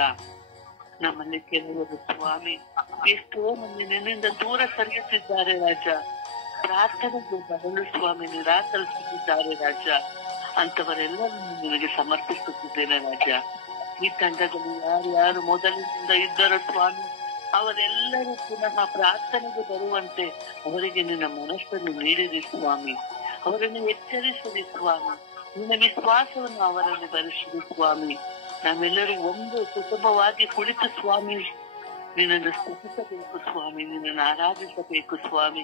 ನಮ್ಮಲ್ಲಿ ಕೆಲವರು ಸ್ವಾಮಿ ಎಷ್ಟೋ ಮಂದಿ ನಿನ್ನಿಂದ ದೂರ ಸರಿಯುತ್ತಿದ್ದಾರೆ ರಾಜ. ಪ್ರಾರ್ಥನೆಗೆ ಬರಲು ಸ್ವಾಮಿ ನಿರಾಕರಿಸುತ್ತಿದ್ದಾರೆ ರಾಜ. ಅಂತವರೆಲ್ಲರನ್ನು ನಿನಗೆ ಸಮರ್ಪಿಸುತ್ತಿದ್ದೇನೆ ರಾಜ. ಈ ತಂಡದಲ್ಲಿ ಯಾರು ಮೊದಲಿನಿಂದ ಇದ್ದರೋ ಸ್ವಾಮಿ, ಅವರೆಲ್ಲರೂ ಪುನಃ ಪ್ರಾರ್ಥನೆಗೆ ಬರುವಂತೆ ಅವರಿಗೆ ನಿನ್ನ ಮನಸ್ಸನ್ನು ನೀಡಿರಿ ಸ್ವಾಮಿ. ಅವರನ್ನು ಎಚ್ಚರಿಸಿರಿ ಸ್ವಾಮಿ. ನಿನ್ನ ವಿಶ್ವಾಸವನ್ನು ಅವರಲ್ಲಿ ಬರೆಸಿರಿ ಸ್ವಾಮಿ. ನಾವೆಲ್ಲರೂ ಒಂದು ಕುಟುಂಬವಾಗಿ ಕುಳಿತು ಸ್ವಾಮಿ ನಿನ್ನನ್ನು ಸ್ತುತಿಸಬೇಕು ಸ್ವಾಮಿ, ನಿನ್ನನ್ನು ಆರಾಧಿಸಬೇಕು ಸ್ವಾಮಿ.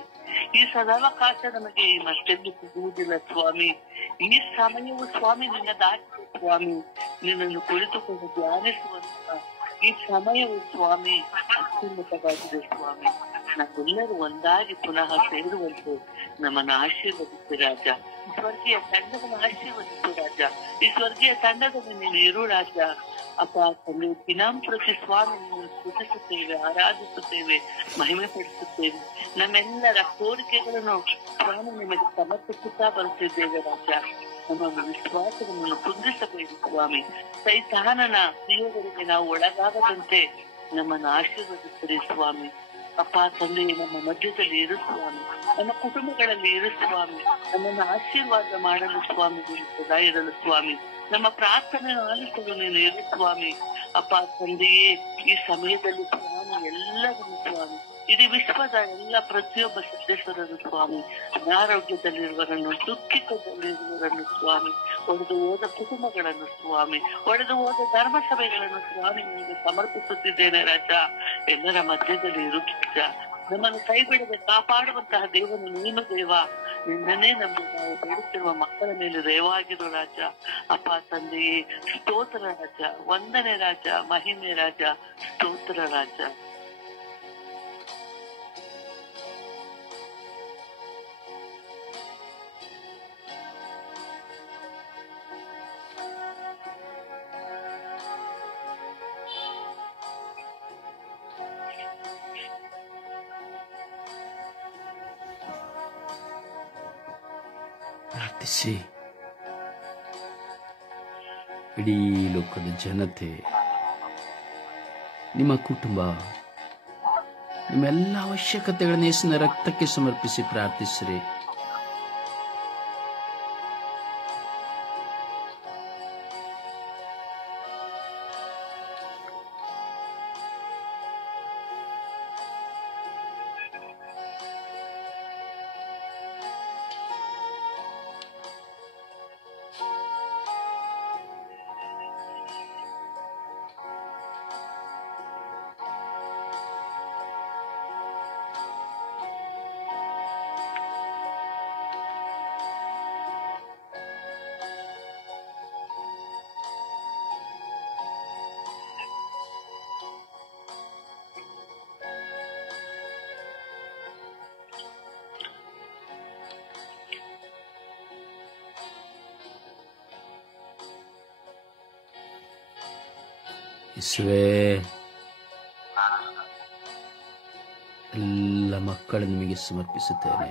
ಈ ಸದಾವಕಾಶ ನಮಗೆ ಮತ್ತೆಂದು ಸಿಗುವುದಿಲ್ಲ ಸ್ವಾಮಿ. ಈ ಸಮಯವು ಸ್ವಾಮಿ ನಿನ್ನದಾಗಿದೆ ಸ್ವಾಮಿ. ನಿನ್ನನ್ನು ಕುಳಿತುಕೊಂಡು ಧ್ಯಾನಿಸುವಂತ ಈ ಸಮಯವು ಸ್ವಾಮಿ ಅತ್ಯುನ್ನತವಾಗಿದೆ ಸ್ವಾಮಿ. ನಾವೆಲ್ಲರೂ ಒಂದಾಗಿ ಪುನಃ ಸೇರುವಂತೆ ನಮ್ಮನ್ನು ಆಶೀರ್ವದಿಸಿ ರಾಜ. ಈ ಸ್ವರ್ಗೀಯ ತಂಡವನ್ನು ಆಶೀರ್ವದಿಸು ರಾಜ. ಈ ಸ್ವರ್ಗೀಯ ತಂಡದಲ್ಲಿ ನೀನು ಇರು ರಾಜ. ಅಪ್ಪ ತಂದೆ, ದಿನಾಂಪ್ರತಿ ಸ್ವಾಮಿ ನಿಮ್ಮನ್ನು ಸ್ತುತಿಸುತ್ತೇವೆ, ಆರಾಧಿಸುತ್ತೇವೆ, ಮಹಿಮೆ ಪಡಿಸುತ್ತೇವೆ. ನಮ್ಮೆಲ್ಲರ ಕೋರಿಕೆಗಳನ್ನು ಸ್ವಾಮಿ ನಿಮಗೆ ಸಮರ್ಪಿಸುತ್ತಾ ಬರುತ್ತಿದ್ದೇವೆ ರಾಜ. ನಮ್ಮ ವಿಶ್ವಾಸವನ್ನು ಕುಂದಿಸಬೇಕು ಸ್ವಾಮಿ. ಸೈತಾನನ ಕ್ರಿಯೆಗಳಿಗೆ ನಾವು ಒಳಗಾಗದಂತೆ ನಮ್ಮನ್ನು ಆಶೀರ್ವದಿಸಿರಿ ಸ್ವಾಮಿ. ಅಪ್ಪ ತಂದೆ, ನಮ್ಮ ಮಧ್ಯದಲ್ಲಿ ಇರು ಸ್ವಾಮಿ. ನಮ್ಮ ಕುಟುಂಬಗಳಲ್ಲಿ ಇರು ಸ್ವಾಮಿ. ನಮ್ಮನ್ನು ಆಶೀರ್ವಾದ ಮಾಡಲು ಸ್ವಾಮಿ ಸದಾ ಇರಲು ಸ್ವಾಮಿ. ನಮ್ಮ ಪ್ರಾರ್ಥನೆ ಆಲಿಸಲು ನೀನು ಇರು ಸ್ವಾಮಿ. ಅಪ್ಪ ತಂದೆಯೇ, ಈ ಸಮಯದಲ್ಲಿ ಸ್ವಾಮಿ ಎಲ್ಲರನ್ನು ಸ್ವಾಮಿ, ಇಡೀ ವಿಶ್ವದ ಎಲ್ಲ ಪ್ರತಿಯೊಬ್ಬ ಸದಸ್ಯರನ್ನು ಸ್ವಾಮಿ, ಅನಾರೋಗ್ಯದಲ್ಲಿರುವವರನ್ನು, ದುಃಖಿತದಲ್ಲಿರುವವರನ್ನು ಸ್ವಾಮಿ, ಒಡೆದು ಹೋದ ಕುಟುಂಬಗಳನ್ನು ಸ್ವಾಮಿ, ಒಡೆದು ಹೋದ ಧರ್ಮಸಭೆಗಳನ್ನು ಸ್ವಾಮಿ ನಿಮಗೆ ಸಮರ್ಪಿಸುತ್ತಿದ್ದೇನೆ ರಾಜ. ಎಲ್ಲರ ಮಧ್ಯದಲ್ಲಿ ಇರು ರಾಜ. ನಮ್ಮನ್ನು ಕೈ ಬಿಡದೆ ಕಾಪಾಡುವಂತಹ ದೇವನು ನೀನು ದೇವ. ನಿನ್ನನ್ನೇ ನಂಬಿ ನಾವು ಬೇಡುತ್ತಿರುವ ಮಕ್ಕಳ ಮೇಲೆ ದಯವಾಗಿರು ರಾಜ. ಅಪ್ಪ ತಂದೆಯೇ, ಸ್ತೋತ್ರ ರಾಜ, ವಂದನೆ ರಾಜ, ಮಹಿಮೆ ರಾಜ, ಸ್ತೋತ್ರ ರಾಜ. ಪ್ರಾರ್ಥಿಸಿ. ಇಡೀ ಲೋಕದ ಜನತೆ, ನಿಮ್ಮ ಕುಟುಂಬ, ನಿಮ್ಮೆಲ್ಲ ಅವಶ್ಯಕತೆಗಳನ್ನು ಯೇಸುವಿನ ರಕ್ತಕ್ಕೆ ಸಮರ್ಪಿಸಿ ಪ್ರಾರ್ಥಿಸಿರಿ. ಯೇಸುವೇ, ಎಲ್ಲ ಮಕ್ಕಳು ನಿಮಗೆ ಸಮರ್ಪಿಸುತ್ತೇನೆ.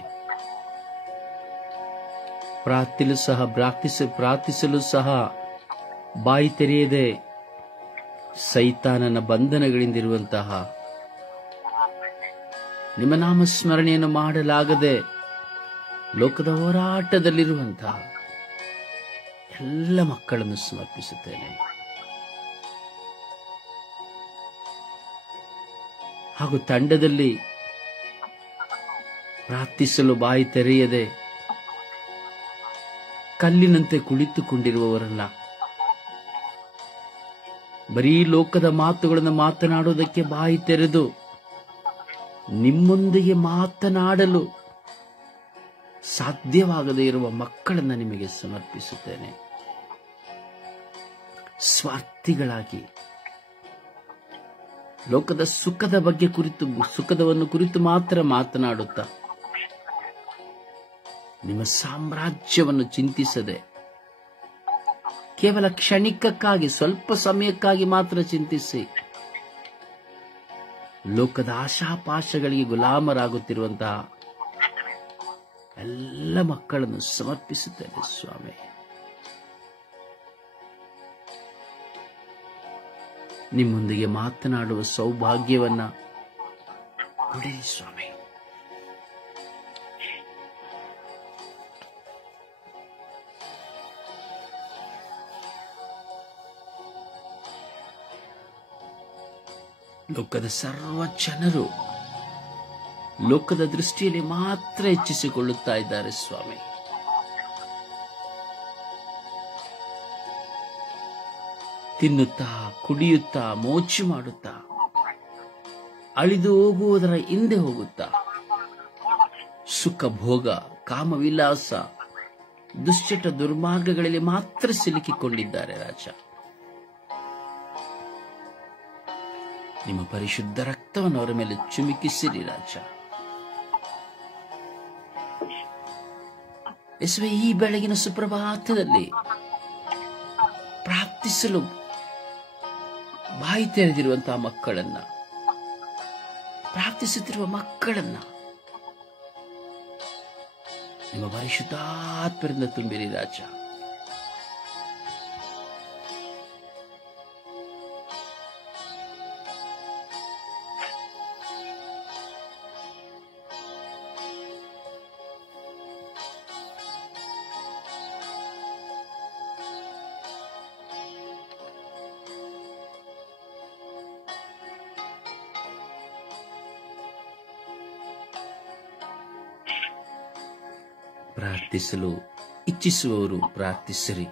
ಪ್ರಾರ್ಥಿಸಲು ಸಹ ಬಾಯಿ ತೆರೆಯದೆ ಸೈತಾನನ ಬಂಧನಗಳಿಂದಿರುವಂತಹ, ನಿಮ್ಮ ನಾಮಸ್ಮರಣೆಯನ್ನು ಮಾಡಲಾಗದೆ ಲೋಕದ ಹೋರಾಟದಲ್ಲಿರುವಂತಹ ಎಲ್ಲ ಮಕ್ಕಳನ್ನು ಸಮರ್ಪಿಸುತ್ತೇನೆ. ಹಾಗೂ ತಂಡದಲ್ಲಿ ಪ್ರಾರ್ಥಿಸಲು ಬಾಯಿ ತೆರೆಯದೆ ಕಲ್ಲಿನಂತೆ ಕುಳಿತುಕೊಂಡಿರುವವರಲ್ಲ, ಬರೀ ಲೋಕದ ಮಾತುಗಳನ್ನು ಮಾತನಾಡುವುದಕ್ಕೆ ಬಾಯಿ ತೆರೆದು ನಿಮ್ಮೊಂದಿಗೆ ಮಾತನಾಡಲು ಸಾಧ್ಯವಾಗದೇ ಇರುವ ಮಕ್ಕಳನ್ನು ನಿಮಗೆ ಸಮರ್ಪಿಸುತ್ತೇನೆ. ಸ್ವಾರ್ಥಿಗಳಾಗಿ ಲೋಕದ ಸುಖದವನ್ನು ಕುರಿತು ಮಾತ್ರ ಮಾತನಾಡುತ್ತಾ ನಿಮ್ಮ ಸಾಮ್ರಾಜ್ಯವನ್ನು ಚಿಂತಿಸದೆ ಕೇವಲ ಕ್ಷಣಿಕಕ್ಕಾಗಿ, ಸ್ವಲ್ಪ ಸಮಯಕ್ಕಾಗಿ ಮಾತ್ರ ಚಿಂತಿಸಿ ಲೋಕದ ಆಶಾಪಾಶಗಳಿಗೆ ಗುಲಾಮರಾಗುತ್ತಿರುವಂತಹ ಎಲ್ಲ ಮಕ್ಕಳನ್ನು ಸಮರ್ಪಿಸುತ್ತೇನೆ ಸ್ವಾಮಿ. ನಿಮ್ಮೊಂದಿಗೆ ಮಾತನಾಡುವ ಸೌಭಾಗ್ಯವನ್ನ ಕೊಡಿರಿ ಸ್ವಾಮಿ. ಲೋಕದ ಸರ್ವ ಜನರು ಲೋಕದ ದೃಷ್ಟಿಯಲ್ಲಿ ಮಾತ್ರ ಹೆಚ್ಚಿಸಿಕೊಳ್ಳುತ್ತಾ ಇದ್ದಾರೆ ಸ್ವಾಮಿ. ತಿನ್ನುತ್ತಾ, ಕುಡಿಯುತ್ತಾ, ಮೋಚು ಮಾಡುತ್ತಾ, ಅಳಿದು ಹೋಗುವುದರ ಹಿಂದೆ ಹೋಗುತ್ತಾ, ಸುಖ ಭೋಗ, ಕಾಮವಿಲಾಸ, ದುಶ್ಚಟ ದುರ್ಮಾರ್ಗಗಳಲ್ಲಿ ಮಾತ್ರ ಸಿಲುಕಿಕೊಂಡಿದ್ದಾರೆ ರಾಜ. ನಿಮ್ಮ ಪರಿಶುದ್ಧ ರಕ್ತವನ್ನು ಅವರ ಮೇಲೆ ಚಿಮುಕಿಸಿರಿ ರಾಜ. ಯೇಸುವೇ, ಈ ಬೆಳಗಿನ ಸುಪ್ರಭಾತದಲ್ಲಿ ಪ್ರಾರ್ಥಿಸಲು ಬಾಯಿ ತೆರೆದಿರುವಂತಹ ಮಕ್ಕಳನ್ನ, ಪ್ರಾರ್ಥಿಸುತ್ತಿರುವ ಮಕ್ಕಳನ್ನ ನಿಮ್ಮ ಪರಿಶುದ್ಧಾತ್ಮರಿಂದ ತುಂಬಿರಿ ರಾಜ. ಪ್ರಾರ್ಥಿಸಲು ಇಚ್ಛಿಸುವವರು ಪ್ರಾರ್ಥಿಸಿರಿ.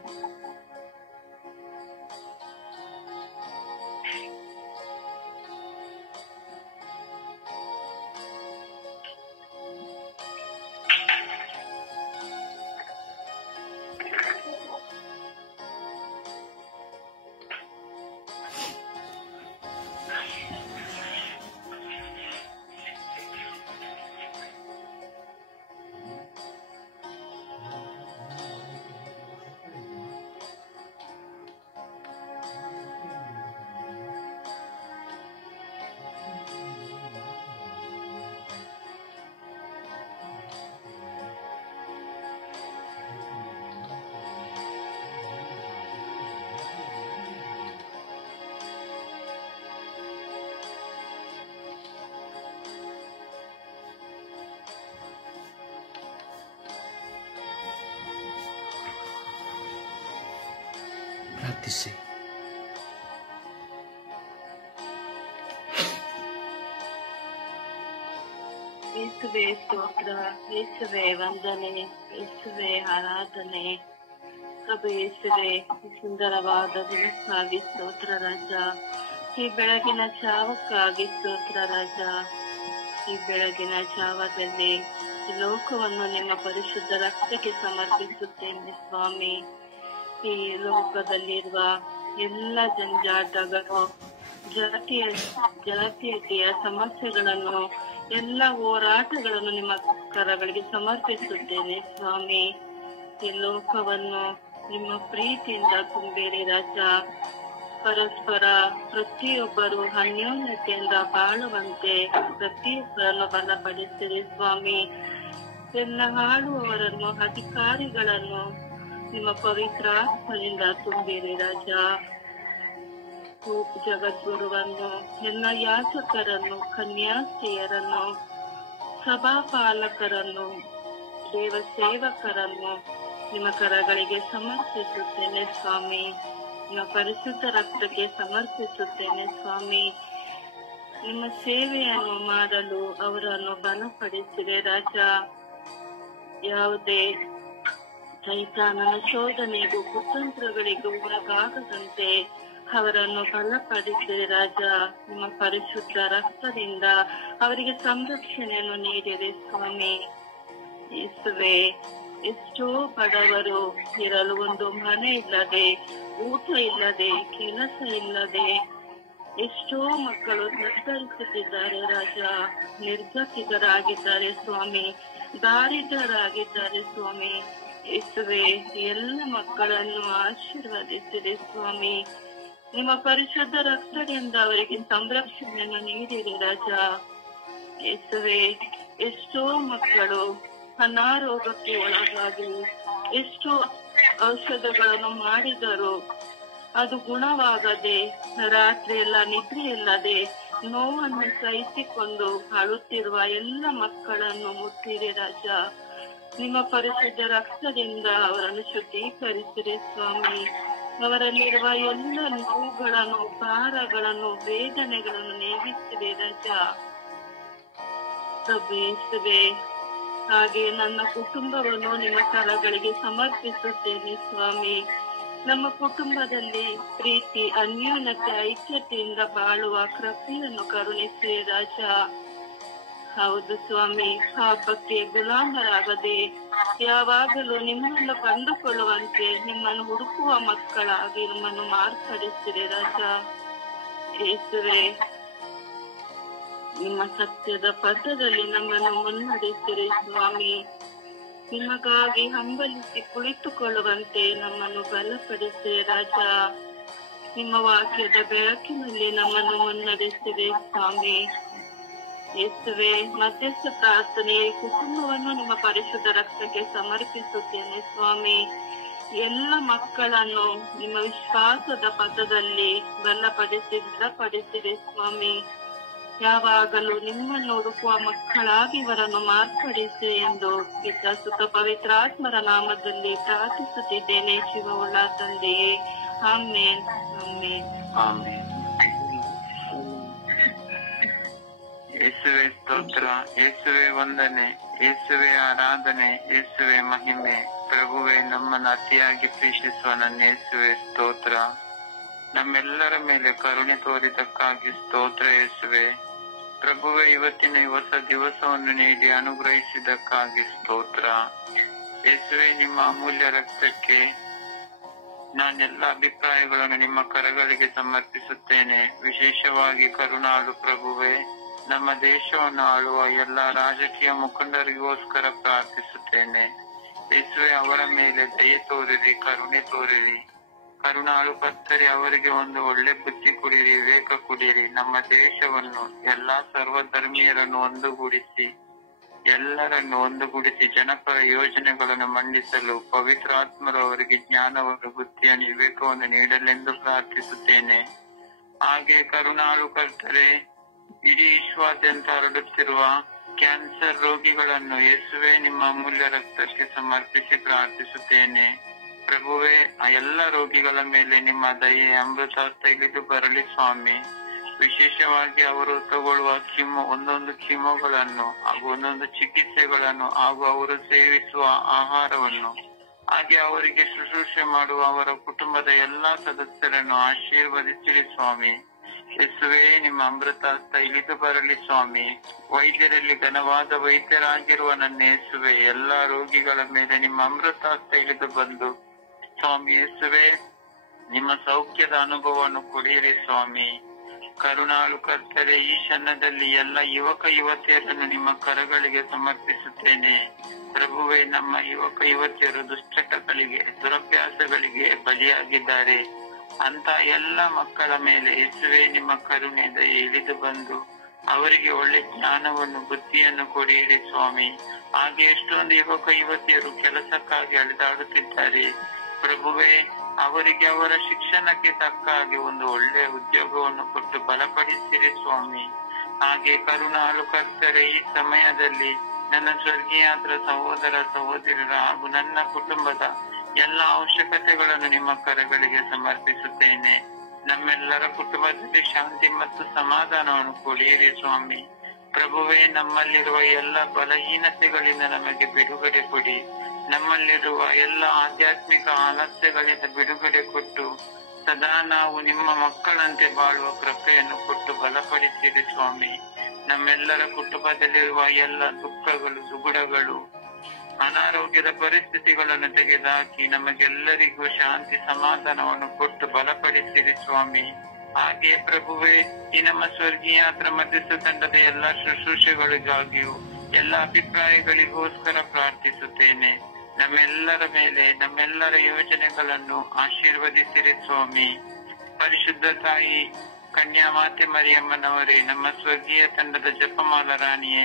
ಪ್ರಾರ್ಥಿಸಿ. ಯೇಸುವೆ ಸ್ತೋತ್ರ, ಯೇಸುವೆ ವಂದನೆ, ಯೇಸುವೆ ಆರಾಧನೆ. ಪ್ರಭು ಯೇಸುವೆ, ಸುಂದರವಾದ ದಿನಕ್ಕಾಗಿ ಸ್ತೋತ್ರ ರಾಜ. ಈ ಬೆಳಗಿನ ಚಾವಕ್ಕಾಗಿ ಸ್ತೋತ್ರ ರಾಜ. ಈ ಬೆಳಗಿನ ಚಾವದಲ್ಲಿ ಈ ಲೋಕವನ್ನು ನಿಮ್ಮ ಪರಿಶುದ್ಧ ರಕ್ತಕ್ಕೆ ಸಮರ್ಪಿಸುತ್ತೇನೆ ಸ್ವಾಮಿ. ಈ ಲೋಕದಲ್ಲಿರುವ ಎಲ್ಲ ಜಂಜಾಟಗಳು, ಜಾತೀಯತೆಯ ಸಮಸ್ಯೆಗಳನ್ನು, ಎಲ್ಲ ಹೋರಾಟಗಳನ್ನು ನಿಮ್ಮ ಕರಗಳಿಗೆ ಸಮರ್ಪಿಸುತ್ತೇನೆ ಸ್ವಾಮಿ. ಈ ಲೋಕವನ್ನು ನಿಮ್ಮ ಪ್ರೀತಿಯಿಂದ ತುಂಬಿರಿ ರಾಜ. ಪರಸ್ಪರ ಪ್ರತಿಯೊಬ್ಬರು ಅನ್ಯೋನ್ಯತೆಯಿಂದ ಬಾಳುವಂತೆ ಪ್ರತಿಯೊಬ್ಬರನ್ನು ಬಲಪಡಿಸಿರಿ ಸ್ವಾಮಿ. ಎಲ್ಲ ಆಳುವವರನ್ನು, ಅಧಿಕಾರಿಗಳನ್ನು ನಿಮ್ಮ ಪವಿತ್ರ ಆತ್ಮದಿಂದ ತುಂಬಿರಿ ರಾಜ. ಜಗದ್ಗುರುವನ್ನು, ಎಲ್ಲ ಯಾಜಕರನ್ನು, ಕನ್ಯಾಸ್ತ್ರೀಯರನ್ನು, ಸಭಾಪಾಲಕರನ್ನು, ದೇವ ಸೇವಕರನ್ನು ನಿಮ್ಮ ಕರಗಳಿಗೆ ಸಮರ್ಪಿಸುತ್ತೇನೆ ಸ್ವಾಮಿ. ನಿಮ್ಮ ಪರಿಶುದ್ಧ ರಕ್ತಕ್ಕೆ ಸಮರ್ಪಿಸುತ್ತೇನೆ ಸ್ವಾಮಿ. ನಿಮ್ಮ ಸೇವೆಯನ್ನು ಮಾಡಲು ಅವರನ್ನು ಬಲಪಡಿಸಿದೆ ರಾಜ. ಯಾವುದೇ ಸೈತಾನನ ಶೋಧನೆಗೂ ಕುತಂತ್ರಗಳಿಗೂ ಒಳಗಾಗದಂತೆ ಅವರನ್ನು ಬಲಪಡಿಸಿದೆ ರಾಜ. ನಿಮ್ಮ ಪರಿಶುದ್ಧ ರಕ್ತದಿಂದ ಅವರಿಗೆ ಸಂರಕ್ಷಣೆಯನ್ನು ನೀಡಿದೆ ಸ್ವಾಮಿ. ಯೇಸುವೆ, ಎಷ್ಟೋ ಬಡವರು ಇರಲು ಒಂದು ಮನೆ ಇಲ್ಲದೆ, ಊಟ ಇಲ್ಲದೆ, ಕೆಲಸ ಇಲ್ಲದೆ ಎಷ್ಟೋ ಮಕ್ಕಳು ನಿರ್ಧರಿಸುತ್ತಿದ್ದಾರೆ ರಾಜ. ನಿರ್ಗತಿಕರಾಗಿದ್ದಾರೆ ಸ್ವಾಮಿ, ದಾರಿದ್ರರಾಗಿದ್ದಾರೆ ಸ್ವಾಮಿ. ಯೇಸುವೆ, ಎಲ್ಲ ಮಕ್ಕಳನ್ನು ಆಶೀರ್ವದಿಸಿದೆ ಸ್ವಾಮಿ. ನಿಮ್ಮ ಪರಿಶುದ್ಧ ರಕ್ತದಿಂದ ಅವರಿಗೆ ಸಂರಕ್ಷಣೆಯನ್ನು ನೀಡಿದೆ ರಾಜ. ಯೇಸುವೆ, ಎಷ್ಟೋ ಮಕ್ಕಳು ಅನಾರೋಗ್ಯಕ್ಕೆ ಒಳಗಾಗಿ ಎಷ್ಟೋ ಔಷಧಗಳನ್ನು ಮಾಡಿದರು, ಅದು ಗುಣವಾಗದೆ ರಾತ್ರಿ ಎಲ್ಲ ನಿದ್ರೆ ಇಲ್ಲದೆ ನೋವನ್ನು ಸಹಿಸಿಕೊಂಡು ಅಳುತ್ತಿರುವ ಎಲ್ಲ ಮಕ್ಕಳನ್ನು ಮುಟ್ಟಿದೆ ರಾಜ. ನಿಮ್ಮ ಪರಿಶುದ್ಧ ರಕ್ತದಿಂದ ಅವರನ್ನು ಶುದ್ಧೀಕರಿಸಿದೆ ಸ್ವಾಮಿ. ಅವರಲ್ಲಿರುವ ಎಲ್ಲ ನೋವುಗಳನ್ನು, ಭಾರಗಳನ್ನು, ವೇದನೆಗಳನ್ನು ನೀಗಿಸಿದೆ ರಾಜ. ಪ್ರಭುವೆ, ಹಾಗೆ ನನ್ನ ಕುಟುಂಬವನ್ನು ನಿಮ್ಮ ಕರಗಳಿಗೆ ಸಮರ್ಪಿಸುತ್ತೇನೆ ಸ್ವಾಮಿ. ನಮ್ಮ ಕುಟುಂಬದಲ್ಲಿ ಪ್ರೀತಿ, ಅನ್ಯೋನ್ಯತೆ, ಐಕ್ಯತೆಯಿಂದ ಬಾಳುವ ಕೃಪೆಯನ್ನು ಕರುಣಿಸಿ ರಾಜ. ಹೌದು ಸ್ವಾಮಿ, ಪಾಪಕ್ಕೆ ಗುಲಾಮರಾಗದೆ ಯಾವಾಗಲೂ ನಿಮ್ಮನ್ನು ಕಂಡುಕೊಳ್ಳುವಂತೆ ನಿಮ್ಮನ್ನು ಹುಡುಕುವ ಮಕ್ಕಳಾಗಿ ನಮ್ಮನ್ನು ಮಾರ್ಪಡಿಸಿದೆ ರಾಜ. ಯೇಸುವೆ, ನಿಮ್ಮ ಸತ್ಯದ ಪಥದಲ್ಲಿ ನಮ್ಮನ್ನು ಮುನ್ನಡೆಸಿರಿ ಸ್ವಾಮಿ. ನಿಮಗಾಗಿ ಹಂಬಲಿಸಿ ಕುಳಿತುಕೊಳ್ಳುವಂತೆ ನಮ್ಮನ್ನು ಬಲಪಡಿಸಿ ರಾಜ. ನಿಮ್ಮ ವಾಕ್ಯದ ಬೆಳಕಿನಲ್ಲಿ ನಮ್ಮನ್ನು ಮುನ್ನಡೆಸಿದೆ ಸ್ವಾಮಿ. ಯೇಸುವೆ, ಮಧ್ಯಸ್ಥ ಪ್ರಾರ್ಥನೆ ಕುಟುಂಬವನ್ನು ನಿಮ್ಮ ಪರಿಶುದ್ಧ ರಕ್ತಕ್ಕೆ ಸಮರ್ಪಿಸುತ್ತೇನೆ ಸ್ವಾಮಿ. ಎಲ್ಲ ಮಕ್ಕಳನ್ನು ನಿಮ್ಮ ವಿಶ್ವಾಸದ ಪಥದಲ್ಲಿ ಬಲಪಡಿಸಿದೆ ಸ್ವಾಮಿ. ಯಾವಾಗಲೂ ನಿಮ್ಮನ್ನು ಹುಡುಕುವ ಮಕ್ಕಳಾಗಿ ಇವರನ್ನು ಮಾರ್ಪಡಿಸಿ ಎಂದು ಪಿತ, ಸುತ, ಪವಿತ್ರಾತ್ಮರ ನಾಮದಲ್ಲಿ ಪ್ರಾರ್ಥಿಸುತ್ತಿದ್ದೇನೆ ಶಿವವುಳ್ಳ ತಂದೆಯೇ. ಆಮೇನ್, ಆಮೇನ್, ಆಮೇನ್. ಯೇಸುವೆ ಸ್ತೋತ್ರ, ಯೇಸುವೆ ವಂದನೆ, ಯೇಸುವೆ ಆರಾಧನೆ, ಯೇಸುವೆ ಮಹಿಮೆ. ಪ್ರಭುವೆ, ನಮ್ಮನ್ನು ಅತಿಯಾಗಿ ಪ್ರೀತಿಸುವ ನನ್ನ ಯೇಸುವೆ ಸ್ತೋತ್ರ. ನಮ್ಮೆಲ್ಲರ ಮೇಲೆ ಕರುಣೆ ತೋರಿದಕ್ಕಾಗಿ ಸ್ತೋತ್ರ ಯೇಸುವೆ. ಪ್ರಭುವೆ, ಇವತ್ತಿನ ಹೊಸ ದಿವಸವನ್ನು ನೀಡಿ ಅನುಗ್ರಹಿಸಿದ್ದಕ್ಕಾಗಿ ಸ್ತೋತ್ರ ಯೇಸುವೆ. ನಿಮ್ಮ ಅಮೂಲ್ಯ ರಕ್ತಕ್ಕೆ ನಾನೆಲ್ಲ ಅಭಿಪ್ರಾಯಗಳನ್ನು ನಿಮ್ಮ ಕರಗಳಿಗೆ ಸಮರ್ಪಿಸುತ್ತೇನೆ. ವಿಶೇಷವಾಗಿ ಕರುಣಾಳು ಪ್ರಭುವೆ, ನಮ್ಮ ದೇಶವನ್ನು ಆಳುವ ಎಲ್ಲ ರಾಜಕೀಯ ಮುಖಂಡರಿಗೋಸ್ಕರ ಪ್ರಾರ್ಥಿಸುತ್ತೇನೆ ಯೇಸುವೆ. ಅವರ ಮೇಲೆ ದಯೆ ತೋರಿರಿ, ಕರುಣೆ ತೋರಿರಿ. ಕರುಣಾಳು ಕರ್ತರೆ, ಅವರಿಗೆ ಒಂದು ಒಳ್ಳೆ ಬುದ್ಧಿ ಕೊಡಿರಿ, ವಿವೇಕ ಕೊಡಿರಿ. ನಮ್ಮ ದೇಶವನ್ನು, ಎಲ್ಲಾ ಸರ್ವಧರ್ಮೀಯರನ್ನು ಎಲ್ಲರನ್ನು ಒಂದುಗೂಡಿಸಿ ಜನಪರ ಯೋಜನೆಗಳನ್ನು ಮಂಡಿಸಲು ಪವಿತ್ರಾತ್ಮರು ಅವರಿಗೆ ಜ್ಞಾನವನ್ನು, ಬುದ್ಧಿಯನ್ನು, ವಿವೇಕವನ್ನು ನೀಡಲೆಂದು ಪ್ರಾರ್ಥಿಸುತ್ತೇನೆ. ಹಾಗೆ ಕರುಣಾಳು ಕರ್ತರೆ, ಇಡೀ ವಿಶ್ವಾದ್ಯಂತ ಹರಡುತ್ತಿರುವ ಕ್ಯಾನ್ಸರ್ ರೋಗಿಗಳನ್ನು ಯೇಸುವೆ ನಿಮ್ಮ ಅಮೂಲ್ಯ ರಕ್ತಕ್ಕೆ ಸಮರ್ಪಿಸಿ ಪ್ರಾರ್ಥಿಸುತ್ತೇನೆ. ಪ್ರಭುವೆ, ಆ ಎಲ್ಲ ರೋಗಿಗಳ ಮೇಲೆ ನಿಮ್ಮ ದಯೆ ಅಮೃತ ತೆಗೆದು ಬರಲಿ ಸ್ವಾಮಿ. ವಿಶೇಷವಾಗಿ ಅವರು ತಗೊಳ್ಳುವ ಒಂದೊಂದು ಕಿಮೋಗಳನ್ನು ಹಾಗೂ ಒಂದೊಂದು ಚಿಕಿತ್ಸೆಗಳನ್ನು ಹಾಗೂ ಅವರು ಸೇವಿಸುವ ಆಹಾರವನ್ನು, ಹಾಗೆ ಅವರಿಗೆ ಶುಶ್ರೂಷೆ ಮಾಡುವ ಅವರ ಕುಟುಂಬದ ಎಲ್ಲಾ ಸದಸ್ಯರನ್ನು ಆಶೀರ್ವದಿಸಲಿ ಸ್ವಾಮಿ. ಯೇಸುವೆ, ನಿಮ್ಮ ಅಮೃತ ಇಳಿದು ಬರಲಿ ಸ್ವಾಮಿ. ವೈದ್ಯರಲ್ಲಿ ಘನವಾದ ವೈದ್ಯರಾಗಿರುವ ನನ್ನ ಯೇಸುವೆ, ಎಲ್ಲಾ ರೋಗಿಗಳ ಮೇಲೆ ನಿಮ್ಮ ಅಮೃತ ಇಳಿದು ಬಂದು ಸ್ವಾಮಿ ಯೇಸುವೆ, ನಿಮ್ಮ ಸೌಖ್ಯದ ಅನುಭವವನ್ನು ಕೊಡಿರಿ ಸ್ವಾಮಿ. ಕರುಣಾಳು ಕರ್ತರೆ, ಈ ಕ್ಷಣದಲ್ಲಿ ಎಲ್ಲ ಯುವಕ ಯುವತಿಯರನ್ನು ನಿಮ್ಮ ಕರಗಳಿಗೆ ಸಮರ್ಪಿಸುತ್ತೇನೆ. ಪ್ರಭುವೆ, ನಮ್ಮ ಯುವಕ ಯುವತಿಯರು ದುಶ್ಚಟಗಳಿಗೆ, ದುರಭ್ಯಾಸಗಳಿಗೆ ಬಲಿಯಾಗಿದ್ದಾರೆ. ಅಂತ ಎಲ್ಲ ಮಕ್ಕಳ ಮೇಲೆ ಯೇಸುವೆ ನಿಮ್ಮ ಕರುಣೆ ದಯೆ ಇಳಿದು ಬಂದು ಅವರಿಗೆ ಒಳ್ಳೆ ಜ್ಞಾನವನ್ನು, ಬುದ್ಧಿಯನ್ನು ಕೊಡಿರಿ ಸ್ವಾಮಿ. ಹಾಗೆ ಎಷ್ಟೊಂದು ಯುವಕ ಯುವತಿಯರು ಕೆಲಸಕ್ಕಾಗಿ ಅಲೆದಾಡುತ್ತಿದ್ದಾರೆ. ಪ್ರಭುವೆ, ಅವರಿಗೆ ಅವರ ಶಿಕ್ಷಣಕ್ಕೆ ತಕ್ಕ ಹಾಗೆ ಒಂದು ಒಳ್ಳೆಯ ಉದ್ಯೋಗವನ್ನು ಕೊಟ್ಟು ಬಲಪಡಿಸಿರಿ ಸ್ವಾಮಿ. ಹಾಗೆ ಕರುಣಾಳು ಕರ್ತರೆ, ಈ ಸಮಯದಲ್ಲಿ ನನ್ನ ಸ್ವರ್ಗೀಯಾತ್ರ ಸಹೋದರ ಸಹೋದರರ ಹಾಗೂ ನನ್ನ ಕುಟುಂಬದ ಎಲ್ಲ ಅವಶ್ಯಕತೆಗಳನ್ನು ನಿಮ್ಮ ಕರಗಳಿಗೆ ಸಮರ್ಪಿಸುತ್ತೇನೆ. ನಮ್ಮೆಲ್ಲರ ಕುಟುಂಬದಲ್ಲಿ ಶಾಂತಿ ಮತ್ತು ಸಮಾಧಾನವನ್ನು ಕೊಡಿಯಿರಿ ಸ್ವಾಮಿ. ಪ್ರಭುವೇ, ನಮ್ಮಲ್ಲಿರುವ ಎಲ್ಲ ಬಲಹೀನತೆಗಳಿಂದ ನಮಗೆ ಬಿಡುಗಡೆ ಕೊಡಿ. ನಮ್ಮಲ್ಲಿರುವ ಎಲ್ಲ ಆಧ್ಯಾತ್ಮಿಕ ಆಲಸ್ಯಗಳಿಂದ ಬಿಡುಗಡೆ ಕೊಟ್ಟು ಸದಾ ನಾವು ನಿಮ್ಮ ಮಕ್ಕಳಂತೆ ಬಾಳುವ ಕೃಪೆಯನ್ನು ಕೊಟ್ಟು ಬಲಪಡಿಸಿರಿ ಸ್ವಾಮಿ. ನಮ್ಮೆಲ್ಲರ ಕುಟುಂಬದಲ್ಲಿರುವ ಎಲ್ಲ ದುಃಖಗಳು, ದುಗುಡಗಳು, ಅನಾರೋಗ್ಯದ ಪರಿಸ್ಥಿತಿಗಳನ್ನು ತೆಗೆದುಹಾಕಿ ನಮಗೆಲ್ಲರಿಗೂ ಶಾಂತಿ ಸಮಾಧಾನವನ್ನು ಕೊಟ್ಟು ಬಲಪಡಿಸಿರಿ ಸ್ವಾಮಿ. ಹಾಗೆ ಪ್ರಭುವೇ, ಈ ನಮ್ಮ ಸ್ವರ್ಗೀಯಾತ್ರ ಮಧ್ಯಸ್ಥ ತಂಡದ ಎಲ್ಲ ಶುಶ್ರೂಷೆಗಳಿಗಾಗಿಯೂ ಎಲ್ಲ ಅಭಿಪ್ರಾಯಗಳಿಗೋಸ್ಕರ ಪ್ರಾರ್ಥಿಸುತ್ತೇನೆ. ನಮ್ಮೆಲ್ಲರ ಮೇಲೆ ನಮ್ಮೆಲ್ಲರ ಯೋಜನೆಗಳನ್ನು ಆಶೀರ್ವದಿಸಿರಿ ಸ್ವಾಮಿ. ಪರಿಶುದ್ಧ ತಾಯಿ ಕನ್ಯಾ ಮಾತೆ ಮರಿಯಮ್ಮನವರೇ, ನಮ್ಮ ಸ್ವರ್ಗೀಯ ತಂಡದ ಜಪಮಾಲ ರಾಣಿಯೇ,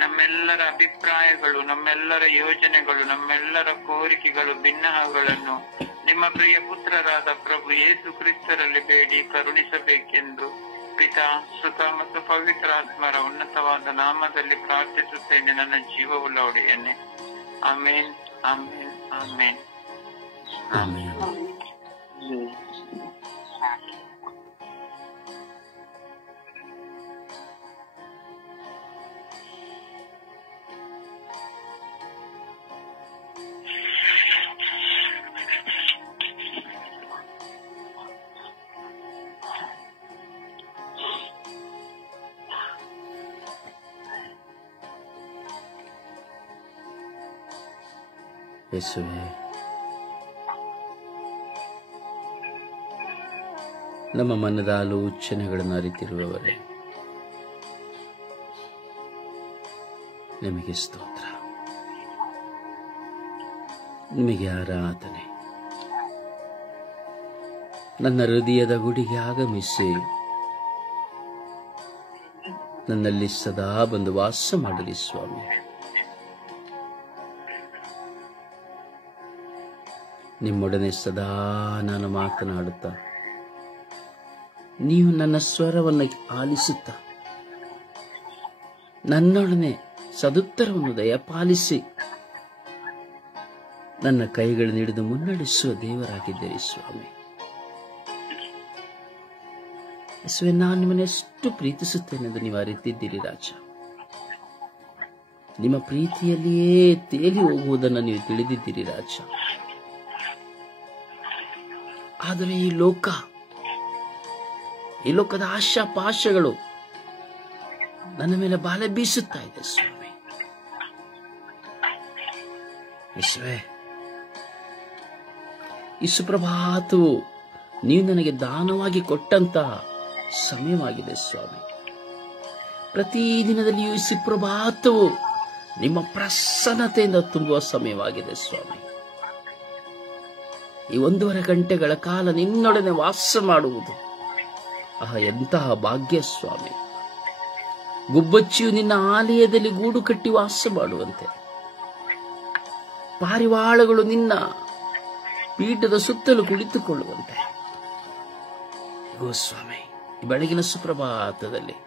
ನಮ್ಮೆಲ್ಲರ ಅಭಿಪ್ರಾಯಗಳು, ನಮ್ಮೆಲ್ಲರ ಯೋಜನೆಗಳು, ನಮ್ಮೆಲ್ಲರ ಕೋರಿಕೆಗಳು, ಭಿನ್ನಹಗಳನ್ನು ನಿಮ್ಮ ಪ್ರಿಯ ಪುತ್ರರಾದ ಪ್ರಭು ಯೇಸು ಕ್ರಿಸ್ತರಲ್ಲಿ ಬೇಡಿ ಕರುಣಿಸಬೇಕೆಂದು ಪಿತಾ, ಸುತ ಮತ್ತು ಪವಿತ್ರಾತ್ಮರ ಉನ್ನತವಾದ ನಾಮದಲ್ಲಿ ಪ್ರಾರ್ಥಿಸುತ್ತೇನೆ, ನನ್ನ ಜೀವವುಳ್ಳ ಒಡೆಯನ್ನೇ. ಆಮೇನ್, ಆಮೇನ್, ಆಮೇನ್. ಆಮೆನ್. ಯೇಸುವೇ, ನಮ್ಮ ಮನದ ಆಲೋಚನೆಗಳನ್ನು ಅರಿತಿರುವವರೇ, ನಿಮಗೆ ಸ್ತೋತ್ರ, ನಿಮಗೆ ಆರಾಧನೆ. ನನ್ನ ಹೃದಯದ ಗುಡಿಗೆ ಆಗಮಿಸಿ ನನ್ನಲ್ಲಿ ಸದಾ ಬಂದು ವಾಸ ಮಾಡಲಿ ಸ್ವಾಮಿ. ನಿಮ್ಮೊಡನೆ ಸದಾ ನಾನು ಮಾತನಾಡುತ್ತಾ, ನೀವು ನನ್ನ ಸ್ವರವನ್ನು ಆಲಿಸುತ್ತ ನನ್ನೊಡನೆ ಸದುತ್ತರವನ್ನು ದಯಪಾಲಿಸಿ ನನ್ನ ಕೈಗಳನ್ನು ಹಿಡಿದು ಮುನ್ನಡೆಸುವ ದೇವರಾಗಿದ್ದೀರಿ ಸ್ವಾಮಿ. ಯೇಸುವೆ, ನಾನು ನಿಮ್ಮನ್ನು ಎಷ್ಟು ಪ್ರೀತಿಸುತ್ತೇನೆಂದು ನೀವು ಅರಿತಿದ್ದೀರಿ ರಾಜ. ನಿಮ್ಮ ಪ್ರೀತಿಯಲ್ಲಿಯೇ ತೇಲಿ ಹೋಗುವುದನ್ನು ನೀವು ತಿಳಿದಿದ್ದೀರಿ ರಾಜ. ಆದರೆ ಈ ಲೋಕದ ಆಶಾ ಪಾಶಗಳು ನನ್ನ ಮೇಲೆ ಬಾಲ ಬೀಸುತ್ತಾ ಇದೆ ಸ್ವಾಮಿ. ಯೇಸುವೇ, ಈ ಸುಪ್ರಭಾತವು ನೀವು ನನಗೆ ದಾನವಾಗಿ ಕೊಟ್ಟಂತಹ ಸಮಯವಾಗಿದೆ ಸ್ವಾಮಿ. ಪ್ರತಿದಿನದಲ್ಲಿಯೂ ಈ ಸುಪ್ರಭಾತವು ನಿಮ್ಮ ಪ್ರಸನ್ನತೆಯಿಂದ ತುಂಬುವ ಸಮಯವಾಗಿದೆ ಸ್ವಾಮಿ. ಈ 1.5 ಗಂಟೆಗಳ ಕಾಲ ನಿನ್ನೊಡನೆ ವಾಸ ಮಾಡುವುದು ಎಂತಹ ಭಾಗ್ಯ ಸ್ವಾಮಿ. ಗುಬ್ಬಚ್ಚಿಯು ನಿನ್ನ ಆಲಯದಲ್ಲಿ ಗೂಡು ಕಟ್ಟಿ ವಾಸ ಮಾಡುವಂತೆ, ಪಾರಿವಾಳಗಳು ನಿನ್ನ ಪೀಠದ ಸುತ್ತಲೂ ಕುಳಿತುಕೊಳ್ಳುವಂತೆ, ಓ ಸ್ವಾಮಿ, ಬೆಳಗಿನ ಸುಪ್ರಭಾತದಲ್ಲಿ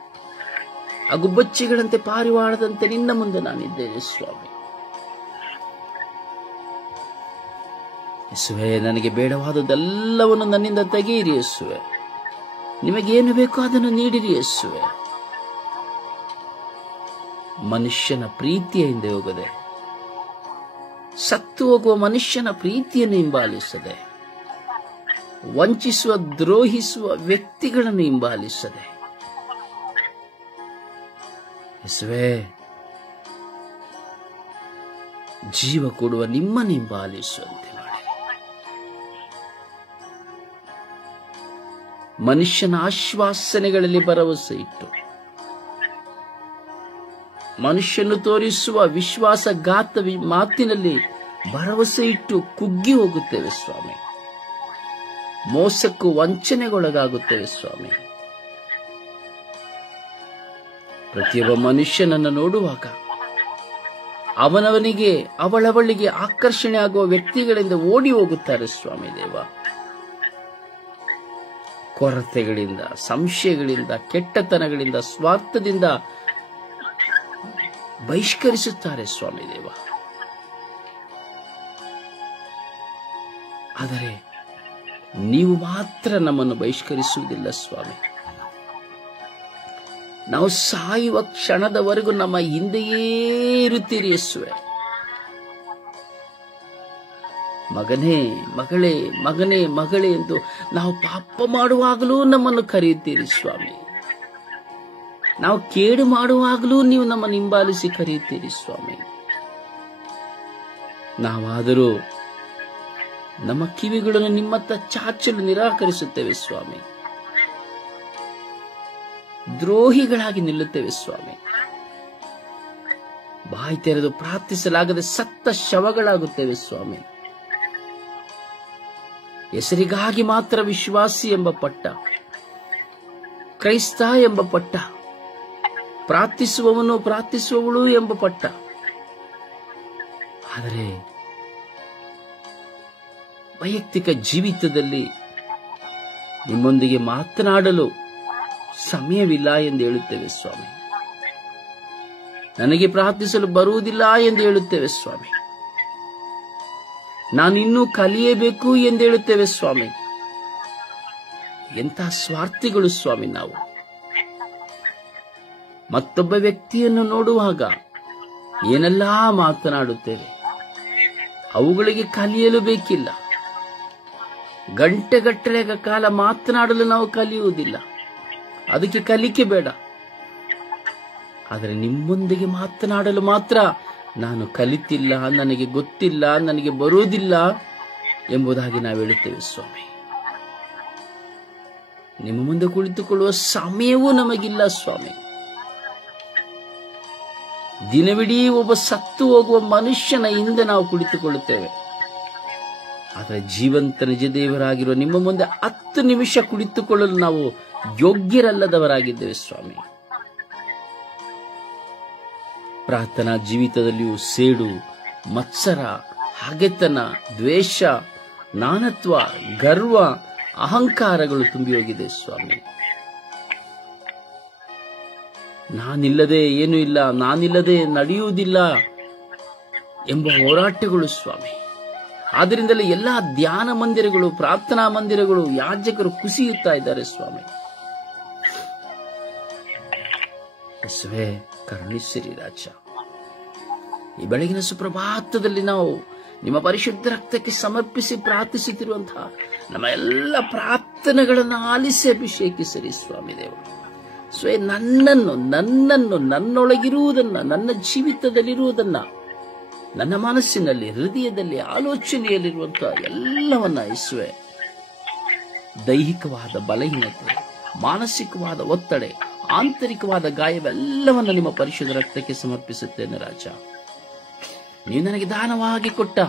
ಆ ಗುಬ್ಬಚ್ಚಿಗಳಂತೆ ಪಾರಿವಾಳದಂತೆ ನಿನ್ನ ಮುಂದೆ ನಾನಿದ್ದೇನೆ ಸ್ವಾಮಿ. ಯೇಸುವೆ, ನನಗೆ ಬೇಡವಾದದ್ದೆಲ್ಲವನ್ನು ನನ್ನಿಂದ ತೆಗೆಯಿರಿ ಯೇಸುವೆ. ನಿಮಗೇನು ಬೇಕೋ ಅದನ್ನು ನೀಡಿರಿ ಯೇಸುವೆ. ಮನುಷ್ಯನ ಪ್ರೀತಿಯ ಹಿಂದೆ ಹೋಗದೆ, ಸತ್ತು ಹೋಗುವ ಮನುಷ್ಯನ ಪ್ರೀತಿಯನ್ನು ಹಿಂಬಾಲಿಸದೆ, ವಂಚಿಸುವ ದ್ರೋಹಿಸುವ ವ್ಯಕ್ತಿಗಳನ್ನು ಹಿಂಬಾಲಿಸದೆ, ಯೇಸುವೆ, ಜೀವ ಕೊಡುವ ನಿಮ್ಮನ್ನು ಹಿಂಬಾಲಿಸುವಂತೆ ಮಾಡಿ. ಮನುಷ್ಯನ ಆಶ್ವಾಸನೆಗಳಲ್ಲಿ ಭರವಸೆ ಇಟ್ಟು, ಮನುಷ್ಯನು ತೋರಿಸುವ ವಿಶ್ವಾಸಘಾತ ಮಾತಿನಲ್ಲಿ ಭರವಸೆ ಇಟ್ಟು ಕುಗ್ಗಿ ಹೋಗುತ್ತೇವೆ ಸ್ವಾಮಿ. ಮೋಸಕ್ಕೂ ವಂಚನೆಗೊಳಗಾಗುತ್ತೇವೆ ಸ್ವಾಮಿ. ಪ್ರತಿಯೊಬ್ಬ ಮನುಷ್ಯನನ್ನು ನೋಡುವಾಗ ಅವಳವಳಿಗೆ ಆಕರ್ಷಣೆ ಆಗುವ ವ್ಯಕ್ತಿಗಳಿಂದ ಓಡಿ ಹೋಗುತ್ತಾರೆ ಸ್ವಾಮಿ ದೇವ. ಕೊರತೆಗಳಿಂದ, ಸಂಶಯಗಳಿಂದ, ಕೆಟ್ಟತನಗಳಿಂದ, ಸ್ವಾರ್ಥದಿಂದ ಬಹಿಷ್ಕರಿಸುತ್ತಾರೆ ಸ್ವಾಮಿ ದೇವ. ಆದರೆ ನೀವು ಮಾತ್ರ ನಮ್ಮನ್ನು ಬಹಿಷ್ಕರಿಸುವುದಿಲ್ಲ ಸ್ವಾಮಿ. ನಾವು ಸಾಯುವ ಕ್ಷಣದವರೆಗೂ ನಮ್ಮ ಹಿಂದೆಯೇ ಇರುತ್ತೀರಿ ಯೇಸುವೆ. ಮಗನೇ ಮಗಳೇ, ಮಗನೇ ಮಗಳೇ ಎಂದು ನಾವು ಪಾಪ ಮಾಡುವಾಗಲೂ ನಮ್ಮನ್ನು ಕರೆಯುತ್ತೀರಿ ಸ್ವಾಮಿ. ನಾವು ಕೇಡು ಮಾಡುವಾಗಲೂ ನೀವು ನಮ್ಮನ್ನು ಹಿಂಬಾಲಿಸಿ ಕರೆಯುತ್ತೀರಿ ಸ್ವಾಮಿ. ನಾವಾದರೂ ನಮ್ಮ ಕಿವಿಗಳನ್ನು ನಿಮ್ಮತ್ತ ಚಾಚಲು ನಿರಾಕರಿಸುತ್ತೇವೆ ಸ್ವಾಮಿ. ದ್ರೋಹಿಗಳಾಗಿ ನಿಲ್ಲುತ್ತೇವೆ ಸ್ವಾಮಿ. ಬಾಯಿ ತೆರೆದು ಪ್ರಾರ್ಥಿಸಲಾಗದೆ ಸತ್ತ ಶವಗಳಾಗುತ್ತೇವೆ ಸ್ವಾಮಿ. ಹೆಸರಿಗಾಗಿ ಮಾತ್ರ ವಿಶ್ವಾಸಿ ಎಂಬ ಪಟ್ಟ, ಕ್ರೈಸ್ತ ಎಂಬ ಪಟ್ಟ, ಪ್ರಾರ್ಥಿಸುವವನು ಪ್ರಾರ್ಥಿಸುವವಳು ಎಂಬ ಪಟ್ಟ. ಆದರೆ ವೈಯಕ್ತಿಕ ಜೀವಿತದಲ್ಲಿ ನಿಮ್ಮೊಂದಿಗೆ ಮಾತನಾಡಲು ಸಮಯವಿಲ್ಲ ಎಂದು ಹೇಳುತ್ತೇವೆ ಸ್ವಾಮಿ. ನನಗೆ ಪ್ರಾರ್ಥಿಸಲು ಬರುವುದಿಲ್ಲ ಎಂದು ಹೇಳುತ್ತೇವೆ ಸ್ವಾಮಿ. ನಾನಿನ್ನೂ ಕಲಿಯಬೇಕು ಎಂದು ಹೇಳುತ್ತೇವೆ ಸ್ವಾಮಿ. ಎಂಥ ಸ್ವಾರ್ಥಿಗಳು ಸ್ವಾಮಿ ನಾವು. ಮತ್ತೊಬ್ಬ ವ್ಯಕ್ತಿಯನ್ನು ನೋಡುವಾಗ ಏನೆಲ್ಲಾ ಮಾತನಾಡುತ್ತೇವೆ. ಅವುಗಳಿಗೆ ಕಲಿಯಲು ಬೇಕಿಲ್ಲ. ಗಂಟೆಗಟ್ಟಲೆ ಕಾಲ ಮಾತನಾಡಲು ನಾವು ಕಲಿಯುವುದಿಲ್ಲ. ಅದಕ್ಕೆ ಕಲಿಕೆ ಬೇಡ. ಆದರೆ ನಿಮ್ಮೊಂದಿಗೆ ಮಾತನಾಡಲು ಮಾತ್ರ ನಾನು ಕಲಿತಿಲ್ಲ, ನನಗೆ ಗೊತ್ತಿಲ್ಲ, ನನಗೆ ಬರುವುದಿಲ್ಲ ಎಂಬುದಾಗಿ ನಾವು ಹೇಳುತ್ತೇವೆ ಸ್ವಾಮಿ. ನಿಮ್ಮ ಮುಂದೆ ಕುಳಿತುಕೊಳ್ಳುವ ಸಮಯವೂ ನಮಗಿಲ್ಲ ಸ್ವಾಮಿ. ದಿನವಿಡೀ ಒಬ್ಬ ಸತ್ತು ಹೋಗುವ ಮನುಷ್ಯನ ಹಿಂದೆ ನಾವು ಕುಳಿತುಕೊಳ್ಳುತ್ತೇವೆ. ಆದರೆ ಜೀವಂತ ನಿಜ ದೇವರಾಗಿರುವ ನಿಮ್ಮ ಮುಂದೆ 10 ನಿಮಿಷ ಕುಳಿತುಕೊಳ್ಳಲು ನಾವು ಯೋಗ್ಯರಲ್ಲದವರಾಗಿದ್ದೇವೆ ಸ್ವಾಮಿ. ಪ್ರಾರ್ಥನಾ ಜೀವಿತದಲ್ಲಿಯೂ ಸೇಡು, ಮತ್ಸರ, ಹಗೆತನ, ದ್ವೇಷ, ನಾನತ್ವ, ಗರ್ವ, ಅಹಂಕಾರಗಳು ತುಂಬಿ ಹೋಗಿದೆ ಸ್ವಾಮಿ. ನಾನಿಲ್ಲದೆ ಏನೂ ಇಲ್ಲ, ನಾನಿಲ್ಲದೆ ನಡೆಯುವುದಿಲ್ಲ ಎಂಬ ಹೋರಾಟಗಳು ಸ್ವಾಮಿ. ಆದ್ದರಿಂದಲೇ ಎಲ್ಲಾ ಧ್ಯಾನ ಮಂದಿರಗಳು, ಪ್ರಾರ್ಥನಾ ಮಂದಿರಗಳು, ಯಾಜಕರು ಕುಸಿಯುತ್ತಾ ಇದ್ದಾರೆ ಸ್ವಾಮಿ. ಯೇಸುವೇ ಕರುಣಿಸಿರಿ ರಾಜ. ಈ ಬೆಳಗಿನ ಸುಪ್ರಭಾತದಲ್ಲಿ ನಾವು ನಿಮ್ಮ ಪರಿಶುದ್ಧ ರಕ್ತಕ್ಕೆ ಸಮರ್ಪಿಸಿ ಪ್ರಾರ್ಥಿಸುತ್ತಿರುವಂತಹ ನಮ್ಮ ಎಲ್ಲ ಪ್ರಾರ್ಥನೆಗಳನ್ನು ಆಲಿಸಿ ಅಭಿಷೇಕಿಸಿರಿ ಸ್ವಾಮಿ ದೇವ. ಸ್ವೇ ನನ್ನನ್ನು ನನ್ನೊಳಗಿರುವುದನ್ನ, ನನ್ನ ಜೀವಿತದಲ್ಲಿರುವುದನ್ನ, ನನ್ನ ಮನಸ್ಸಿನಲ್ಲಿ, ಹೃದಯದಲ್ಲಿ, ಆಲೋಚನೆಯಲ್ಲಿರುವಂತಹ ಎಲ್ಲವನ್ನ ಯೇಸುವೆ, ದೈಹಿಕವಾದ ಬಲಹೀನತೆ, ಮಾನಸಿಕವಾದ ಒತ್ತಡ, ಆಂತರಿಕವಾದ ಗಾಯವೆಲ್ಲವನ್ನ ನಿಮ್ಮ ಪರಿಶುದ್ಧ ರಕ್ತಕ್ಕೆ ಸಮರ್ಪಿಸುತ್ತೇನೆ ರಾಜ. ನೀವು ನನಗೆ ದಾನವಾಗಿ ಕೊಟ್ಟ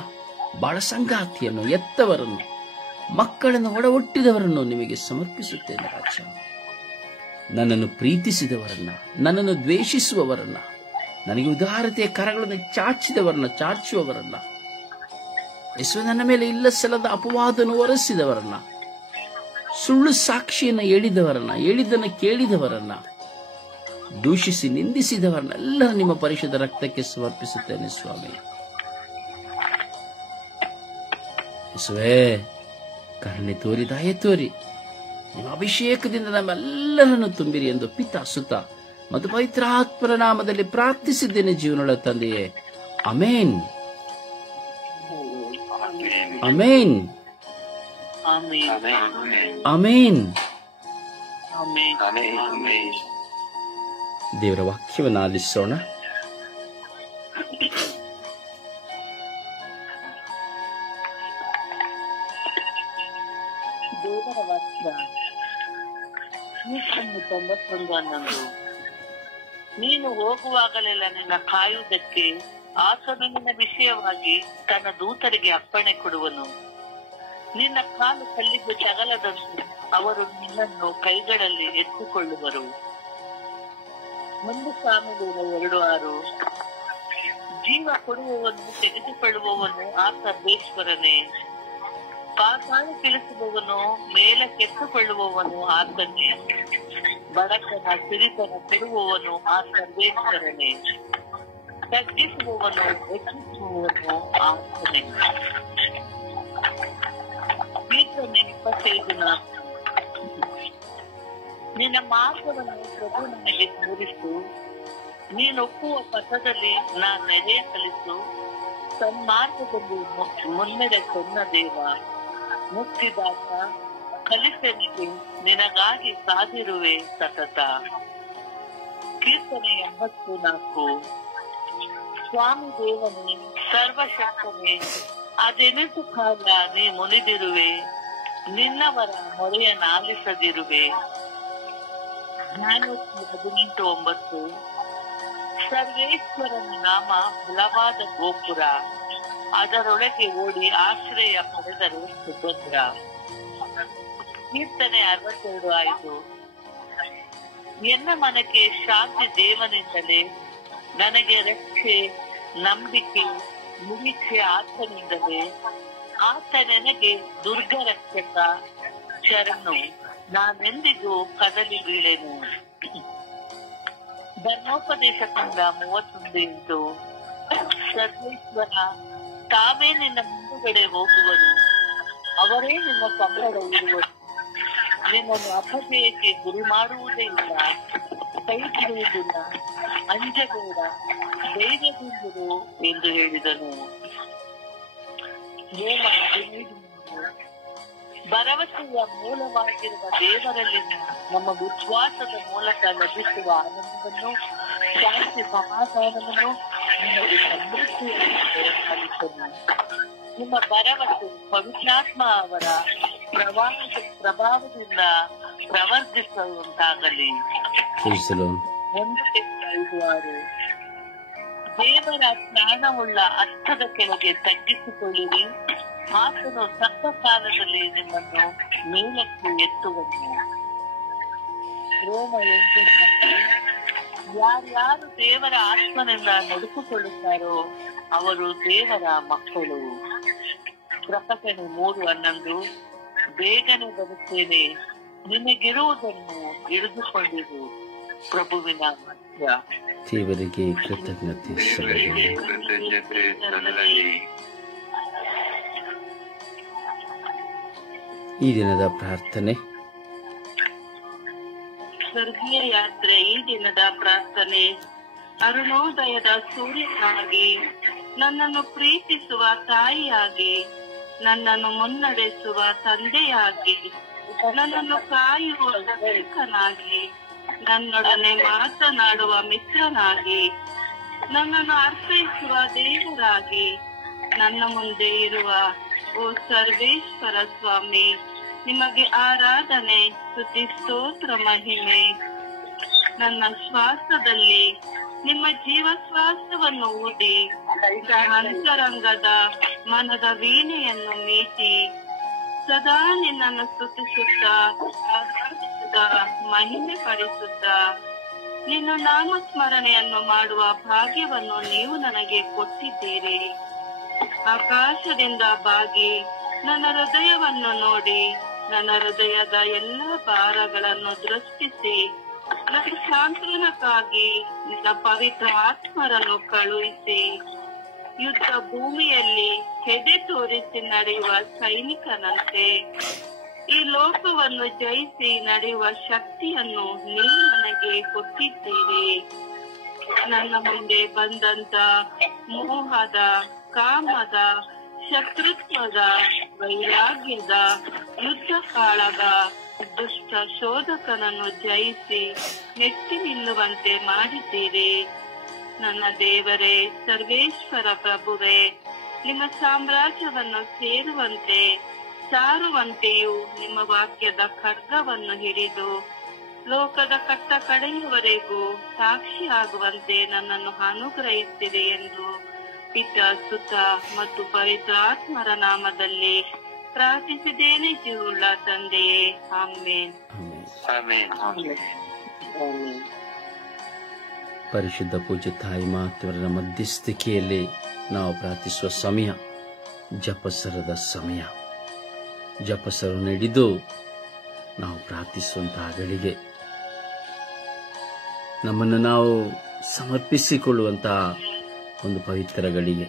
ಬಾಳ ಸಂಗಾತಿಯನ್ನು, ಎತ್ತವರನ್ನು, ಮಕ್ಕಳನ್ನು, ಒಡಹುಟ್ಟಿದವರನ್ನು ನಿಮಗೆ ಸಮರ್ಪಿಸುತ್ತೇನೆ ರಾಜ. ನನ್ನನ್ನು ಪ್ರೀತಿಸಿದವರನ್ನ, ನನ್ನನ್ನು ದ್ವೇಷಿಸುವವರನ್ನ, ನನಗೆ ಉದಾರತೆಯ ಕರಗಳನ್ನು ಚಾಚುವವರನ್ನ, ಯೇಸುವೆ ನನ್ನ ಮೇಲೆ ಇಲ್ಲ ಸಲ್ಲದ ಅಪವಾದವನ್ನು ಹೊರಸಿದವರನ್ನ, ಸುಳ್ಳು ಸಾಕ್ಷಿಯನ್ನು ಹೇಳಿದ್ದನ್ನು ಕೇಳಿದವರನ್ನ, ದೂಷಿಸಿ ನಿಂದಿಸಿದವರನ್ನೆಲ್ಲ ನಿಮ್ಮ ಪರಿಶುದ್ಧ ರಕ್ತಕ್ಕೆ ಸಮರ್ಪಿಸುತ್ತೇನೆ ಸ್ವಾಮಿ. ಯೇಸುವೇ ಕರುಣೆ ತೋರಿ, ದಯೆ ತೋರಿ, ನಿಮ್ಮ ಅಭಿಷೇಕದಿಂದ ನಮ್ಮೆಲ್ಲರನ್ನು ತುಂಬಿರಿ ಎಂದು ಪಿತಾ, ಸುತ ಮತ್ತು ಪವಿತ್ರಾತ್ಮರ ನಾಮದಲ್ಲಿ ಪ್ರಾರ್ಥಿಸಿದ್ದೇನೆ ಜೀವನದ ತಂದೆಯೇ. Amen, amen, amen. ದೇವರ ವಾಕ್ಯವನ್ನು ಆಲಿಸೋಣ. ದೇವರ ವಾಕ್ಯ 91:11. ನೀನು ಹೋಗುವಾಗಲೆಲ್ಲ ನಿನ್ನ ಕಾಯುವುದಕ್ಕೆ ಆತನು ನಿನ್ನ ವಿಷಯವಾಗಿ ತನ್ನ ದೂತರಿಗೆ ಅಪ್ಪಣೆ ಕೊಡುವನು. ನಿನ್ನ ಕಾಲು ಕಲ್ಲಿಗೆ ತಗಲದಂತೆ ಅವರು ನಿನ್ನನ್ನು ಕೈಗಳಲ್ಲಿ ಎತ್ತಿಕೊಳ್ಳುವರು. 1 ಸಾಮುವೇಲ 2:6. ಜೀವ ಕೊಡುವವನು ತೆಗೆದುಕೊಳ್ಳುವವನು ಆ ಸರ್ವೇಶ್ವರನೇ, ಪಾತಾಳಕ್ಕಿಳಿಸುವವನು ಮೇಲಕ್ಕೆತ್ತುಕೊಳ್ಳುವವನು ಆತನೇ, ಬಡತನ ಸಿರಿತನ ಕೊಡುವವನು ಆ ಸರ್ವೇಶ್ವರನೇ, ತಗ್ಗಿಸುವವನು ಹೆಚ್ಚಿಸುವವನು ಆತನೇ. ಕೀರ್ತನೆ 25 ನಿನ್ನ ಮಾರ್ಗವನ್ನು ಪ್ರಭು ನನಗೆ ತೋರಿಸು, ನೀನೊಪ್ಪುವ ಪಥದಲ್ಲಿ ನಾನು ನೆರೆಯ ಕಲಿಸು, ಸನ್ಮಾರ್ಗದಲ್ಲಿ ಮುನ್ನಡೆ ಸೊನ್ನ ದೇವ, ಮುಕ್ತಿದಾತ ಕಲಿಸನಿಗೆ ನಿನಗಾಗಿ ಕಾದಿರುವೆ ಸತತ. ಕೀರ್ತನೆ 84. ಸ್ವಾಮಿ ದೇವನೇ ಸರ್ವಶಕ್ತನೇ, ಅದೆನಿಸು ಕಾಲ ನೀ ಮುನಿದಿರುವೆ, ನಿನ್ನವರ ಮೊರೆಯನ್ನಾಲಿಸದಿರುವೆ. ಜ್ಞಾನೋಕ್ತಿ 18:9. ಸರ್ವೇಶ್ವರನ ನಾಮ ಬಲವಾದ ಗೋಪುರ, ಅದರೊಳಗೆ ಓಡಿ ಆಶ್ರಯ ಪಡೆದರು ಸುಭದ್ರ. ಕೀರ್ತನೆ 62:5. ಎನ್ನ ಮನಕ್ಕೆ ಶಾಂತಿ ದೇವನಿಂದಲೇ, ನನಗೆ ರಕ್ಷೆ ನಂಬಿಕೆ ನಿರೀಕ್ಷೆ ಆತನಿಂದಲೇ. ಆತ ನನಗೆ ದುರ್ಗ ರಕ್ಷಕ ಶರಣು, ನಾನೆಂದಿಗೂ ಕದಲಿ ಬೀಳೆನು. ಧರ್ಮೋಪದೇಶ ಕಂಡ 31:8. ಸರ್ವೇಶ್ವರ ತಾವೇ ನಿನ್ನ ಮುಂದುಗಡೆ ಹೋಗುವರು, ಅವರೇ ನಿನ್ನ ಸಂಬಳ ಇರುವರು. ನಿನ್ನನ್ನು ಅಪಜಯಕ್ಕೆ ಗುರಿ ಮಾಡುವುದೇ ಇಲ್ಲ, ಕೈ ಬಿಡುವುದಿಲ್ಲ, ಅಂಜಬೇಡ, ಧೈರ್ಯದಿಂದಿರು ಎಂದು ಹೇಳಿದನು. ಭರವಸೆಯ ಮೂಲವಾಗಿರುವ ದೇವರಲ್ಲಿನ ನಮ್ಮ ವಿಶ್ವಾಸದ ಮೂಲಕ ಲಭಿಸುವ ಆನಂದವನ್ನು, ಶಾಂತಿ ಸಮಾಧಾನವನ್ನು ನಿಮಗೆ ಸಮೃದ್ಧಿಯನ್ನು. ನಿಮ್ಮ ಭರವಸೆ ಪವಿತ್ರಾತ್ಮ ಅವರ ಪ್ರಭಾವದಿಂದ ಪ್ರವರ್ಧಿಸುವಂತಾಗಲಿ. 1:5-6. ದೇವರ ಜ್ಞಾನವುಳ್ಳ ಅರ್ಥದ ಕೆಳಗೆ ತಗ್ಗಿಸಿಕೊಳ್ಳಿರಿ, ಆತನು ತಕ್ಕ ಕಾಲದಲ್ಲಿ ನಿಮ್ಮನ್ನು ಮೇಲಕ್ಕೆ ಎತ್ತುವನು. ರೋಮ 8:4. ಯಾರ್ಯಾರು ದೇವರ ಆತ್ಮನಿಂದ ನಡೆಸಿಕೊಳ್ಳುತ್ತಾರೋ ಅವರು ದೇವರ ಮಕ್ಕಳು. ಪ್ರಕಟಣೆ 3:11. ಬೇಗನೆ ಬರುತ್ತೇನೆ, ನಿನಗಿರುವುದನ್ನು ಹಿಡಿದುಕೊಂಡಿರು. ಪ್ರಭುವಿನ ಮಧ್ಯ ದೇವರಿಗೆ ಕೃತಜ್ಞತೆ ಸಲ್ಲಲಿ. ಈ ದಿನದ ಪ್ರಾರ್ಥನೆ. ಸ್ವರ್ಗೀಯ ಯಾತ್ರೆ. ಈ ದಿನದ ಪ್ರಾರ್ಥನೆ. ಅರುಣೋದಯದ ಸೂರ್ಯನಾಗಿ, ನನ್ನನ್ನು ಪ್ರೀತಿಸುವ ತಾಯಿಯಾಗಿ, ನನ್ನನ್ನು ಮುನ್ನಡೆಸುವ ತಂದೆಯಾಗಿ, ನನ್ನನ್ನು ಕಾಯುವ ರಕ್ಷಕನಾಗಿ, ನನ್ನೊಡನೆ ಮಾತನಾಡುವ ಮಿತ್ರನಾಗಿ, ನನ್ನನ್ನು ಅರ್ಥೈಸುವ ದೇವರಾಗಿ, ನನ್ನ ಮುಂದೆ ಇರುವ ಓ ಸರ್ವೇಶ್ವರ ಸ್ವಾಮಿ, ನಿಮಗೆ ಆರಾಧನೆ, ಸ್ತುತಿ, ಸ್ತೋತ್ರ, ಮಹಿಮೆ. ನನ್ನ ಶ್ವಾಸದಲ್ಲಿ ನಿಮ್ಮ ಜೀವ ಶ್ವಾಸವನ್ನು ಊದಿ, ಅಂತರಂಗದ ಮನದ ವೀಣೆಯನ್ನು ಮೀಟಿ, ಸದಾ ನಿನ್ನನ್ನು ಸ್ತುತಿಸುತ್ತಾ, ಮಹಿಮೆ ಪಡಿಸುತ್ತಾ, ನಿನ್ನ ನಾಮಸ್ಮರಣೆಯನ್ನು ಮಾಡುವ ಭಾಗ್ಯವನ್ನು ನೀವು ನನಗೆ ಕೊಟ್ಟಿದ್ದೀರಿ. ಆಕಾಶದಿಂದ ಬಾಗಿ ನನ್ನ ಹೃದಯವನ್ನು ನೋಡಿ, ನನ್ನ ಹೃದಯದ ಎಲ್ಲಾ ಭಾರಗಳನ್ನು ದೃಷ್ಟಿಸಿ, ನನ್ನ ಸಾಂತ್ವನಕ್ಕಾಗಿ ನಿನ್ನ ಪವಿತ್ರ ಆತ್ಮರನ್ನು ಕಳುಹಿಸಿ, ಯುದ್ಧ ಭೂಮಿಯಲ್ಲಿ ಹೆದೆ ತೋರಿಸಿ ನಡೆಯುವ ಸೈನಿಕನಂತೆ ಈ ಲೋಕವನ್ನು ಜಯಿಸಿ ನಡೆಯುವ ಶಕ್ತಿಯನ್ನು ನೀವು ನನಗೆ ಕೊಟ್ಟಿದ್ದೀರಿ. ನನ್ನ ಮುಂದೆ ಬಂದಂತ ಮೋಹದ, ಕಾಮದ, ಶತ್ರುತ್ವದ, ವೈರಾಗ್ಯದ, ಯುದ್ಧ ಕಾಳದ ದುಷ್ಟ ಶೋಧಕನನ್ನು ಜಯಿಸಿ ಮೆಟ್ಟಿ ನಿಲ್ಲುವಂತೆ ಮಾಡಿದ್ದೀರಿ. ನನ್ನ ದೇವರೇ, ಸರ್ವೇಶ್ವರ ಪ್ರಭುವೇ, ನಿಮ್ಮ ಸಾಮ್ರಾಜ್ಯವನ್ನು ಸೇರುವಂತೆ ಸಾರುವಂತೆಯೂ ನಿಮ್ಮ ವಾಕ್ಯದ ಖಡ್ಗವನ್ನು ಹಿಡಿದು ಲೋಕದ ಕಟ್ಟ ಕಡೆಯವರೆಗೂ ಸಾಕ್ಷಿಯಾಗುವಂತೆ ನನ್ನನ್ನು ಅನುಗ್ರಹಿಸಿದೆ ಎಂದು ಪಿತ, ಸುತ ಮತ್ತು ಪವಿತ್ರಾತ್ಮರ ನಾಮದಲ್ಲಿ ಪ್ರಾರ್ಥಿಸಿದ್ದೇನೆ ಜೀವುಳ್ಳ ತಂದೆಯೇ, ಆಮೆನ್. ಪರಿಶುದ್ಧ ಪೂಜ್ಯ ತಾಯಿ ಮಾತೆಯವರ ಮಧ್ಯಸ್ಥಿಕೆಯಲ್ಲಿ ನಾವು ಪ್ರಾರ್ಥಿಸುವ ಸಮಯ ಜಪಸರದ ಸಮಯ. ಜಪಸರು ನಡೆದು ನಾವು ಪ್ರಾರ್ಥಿಸುವಂತಹ ಗಳಿಗೆ, ನಮ್ಮನ್ನು ನಾವು ಸಮರ್ಪಿಸಿಕೊಳ್ಳುವಂತಹ ಒಂದು ಪವಿತ್ರ ಗಳಿಗೆ.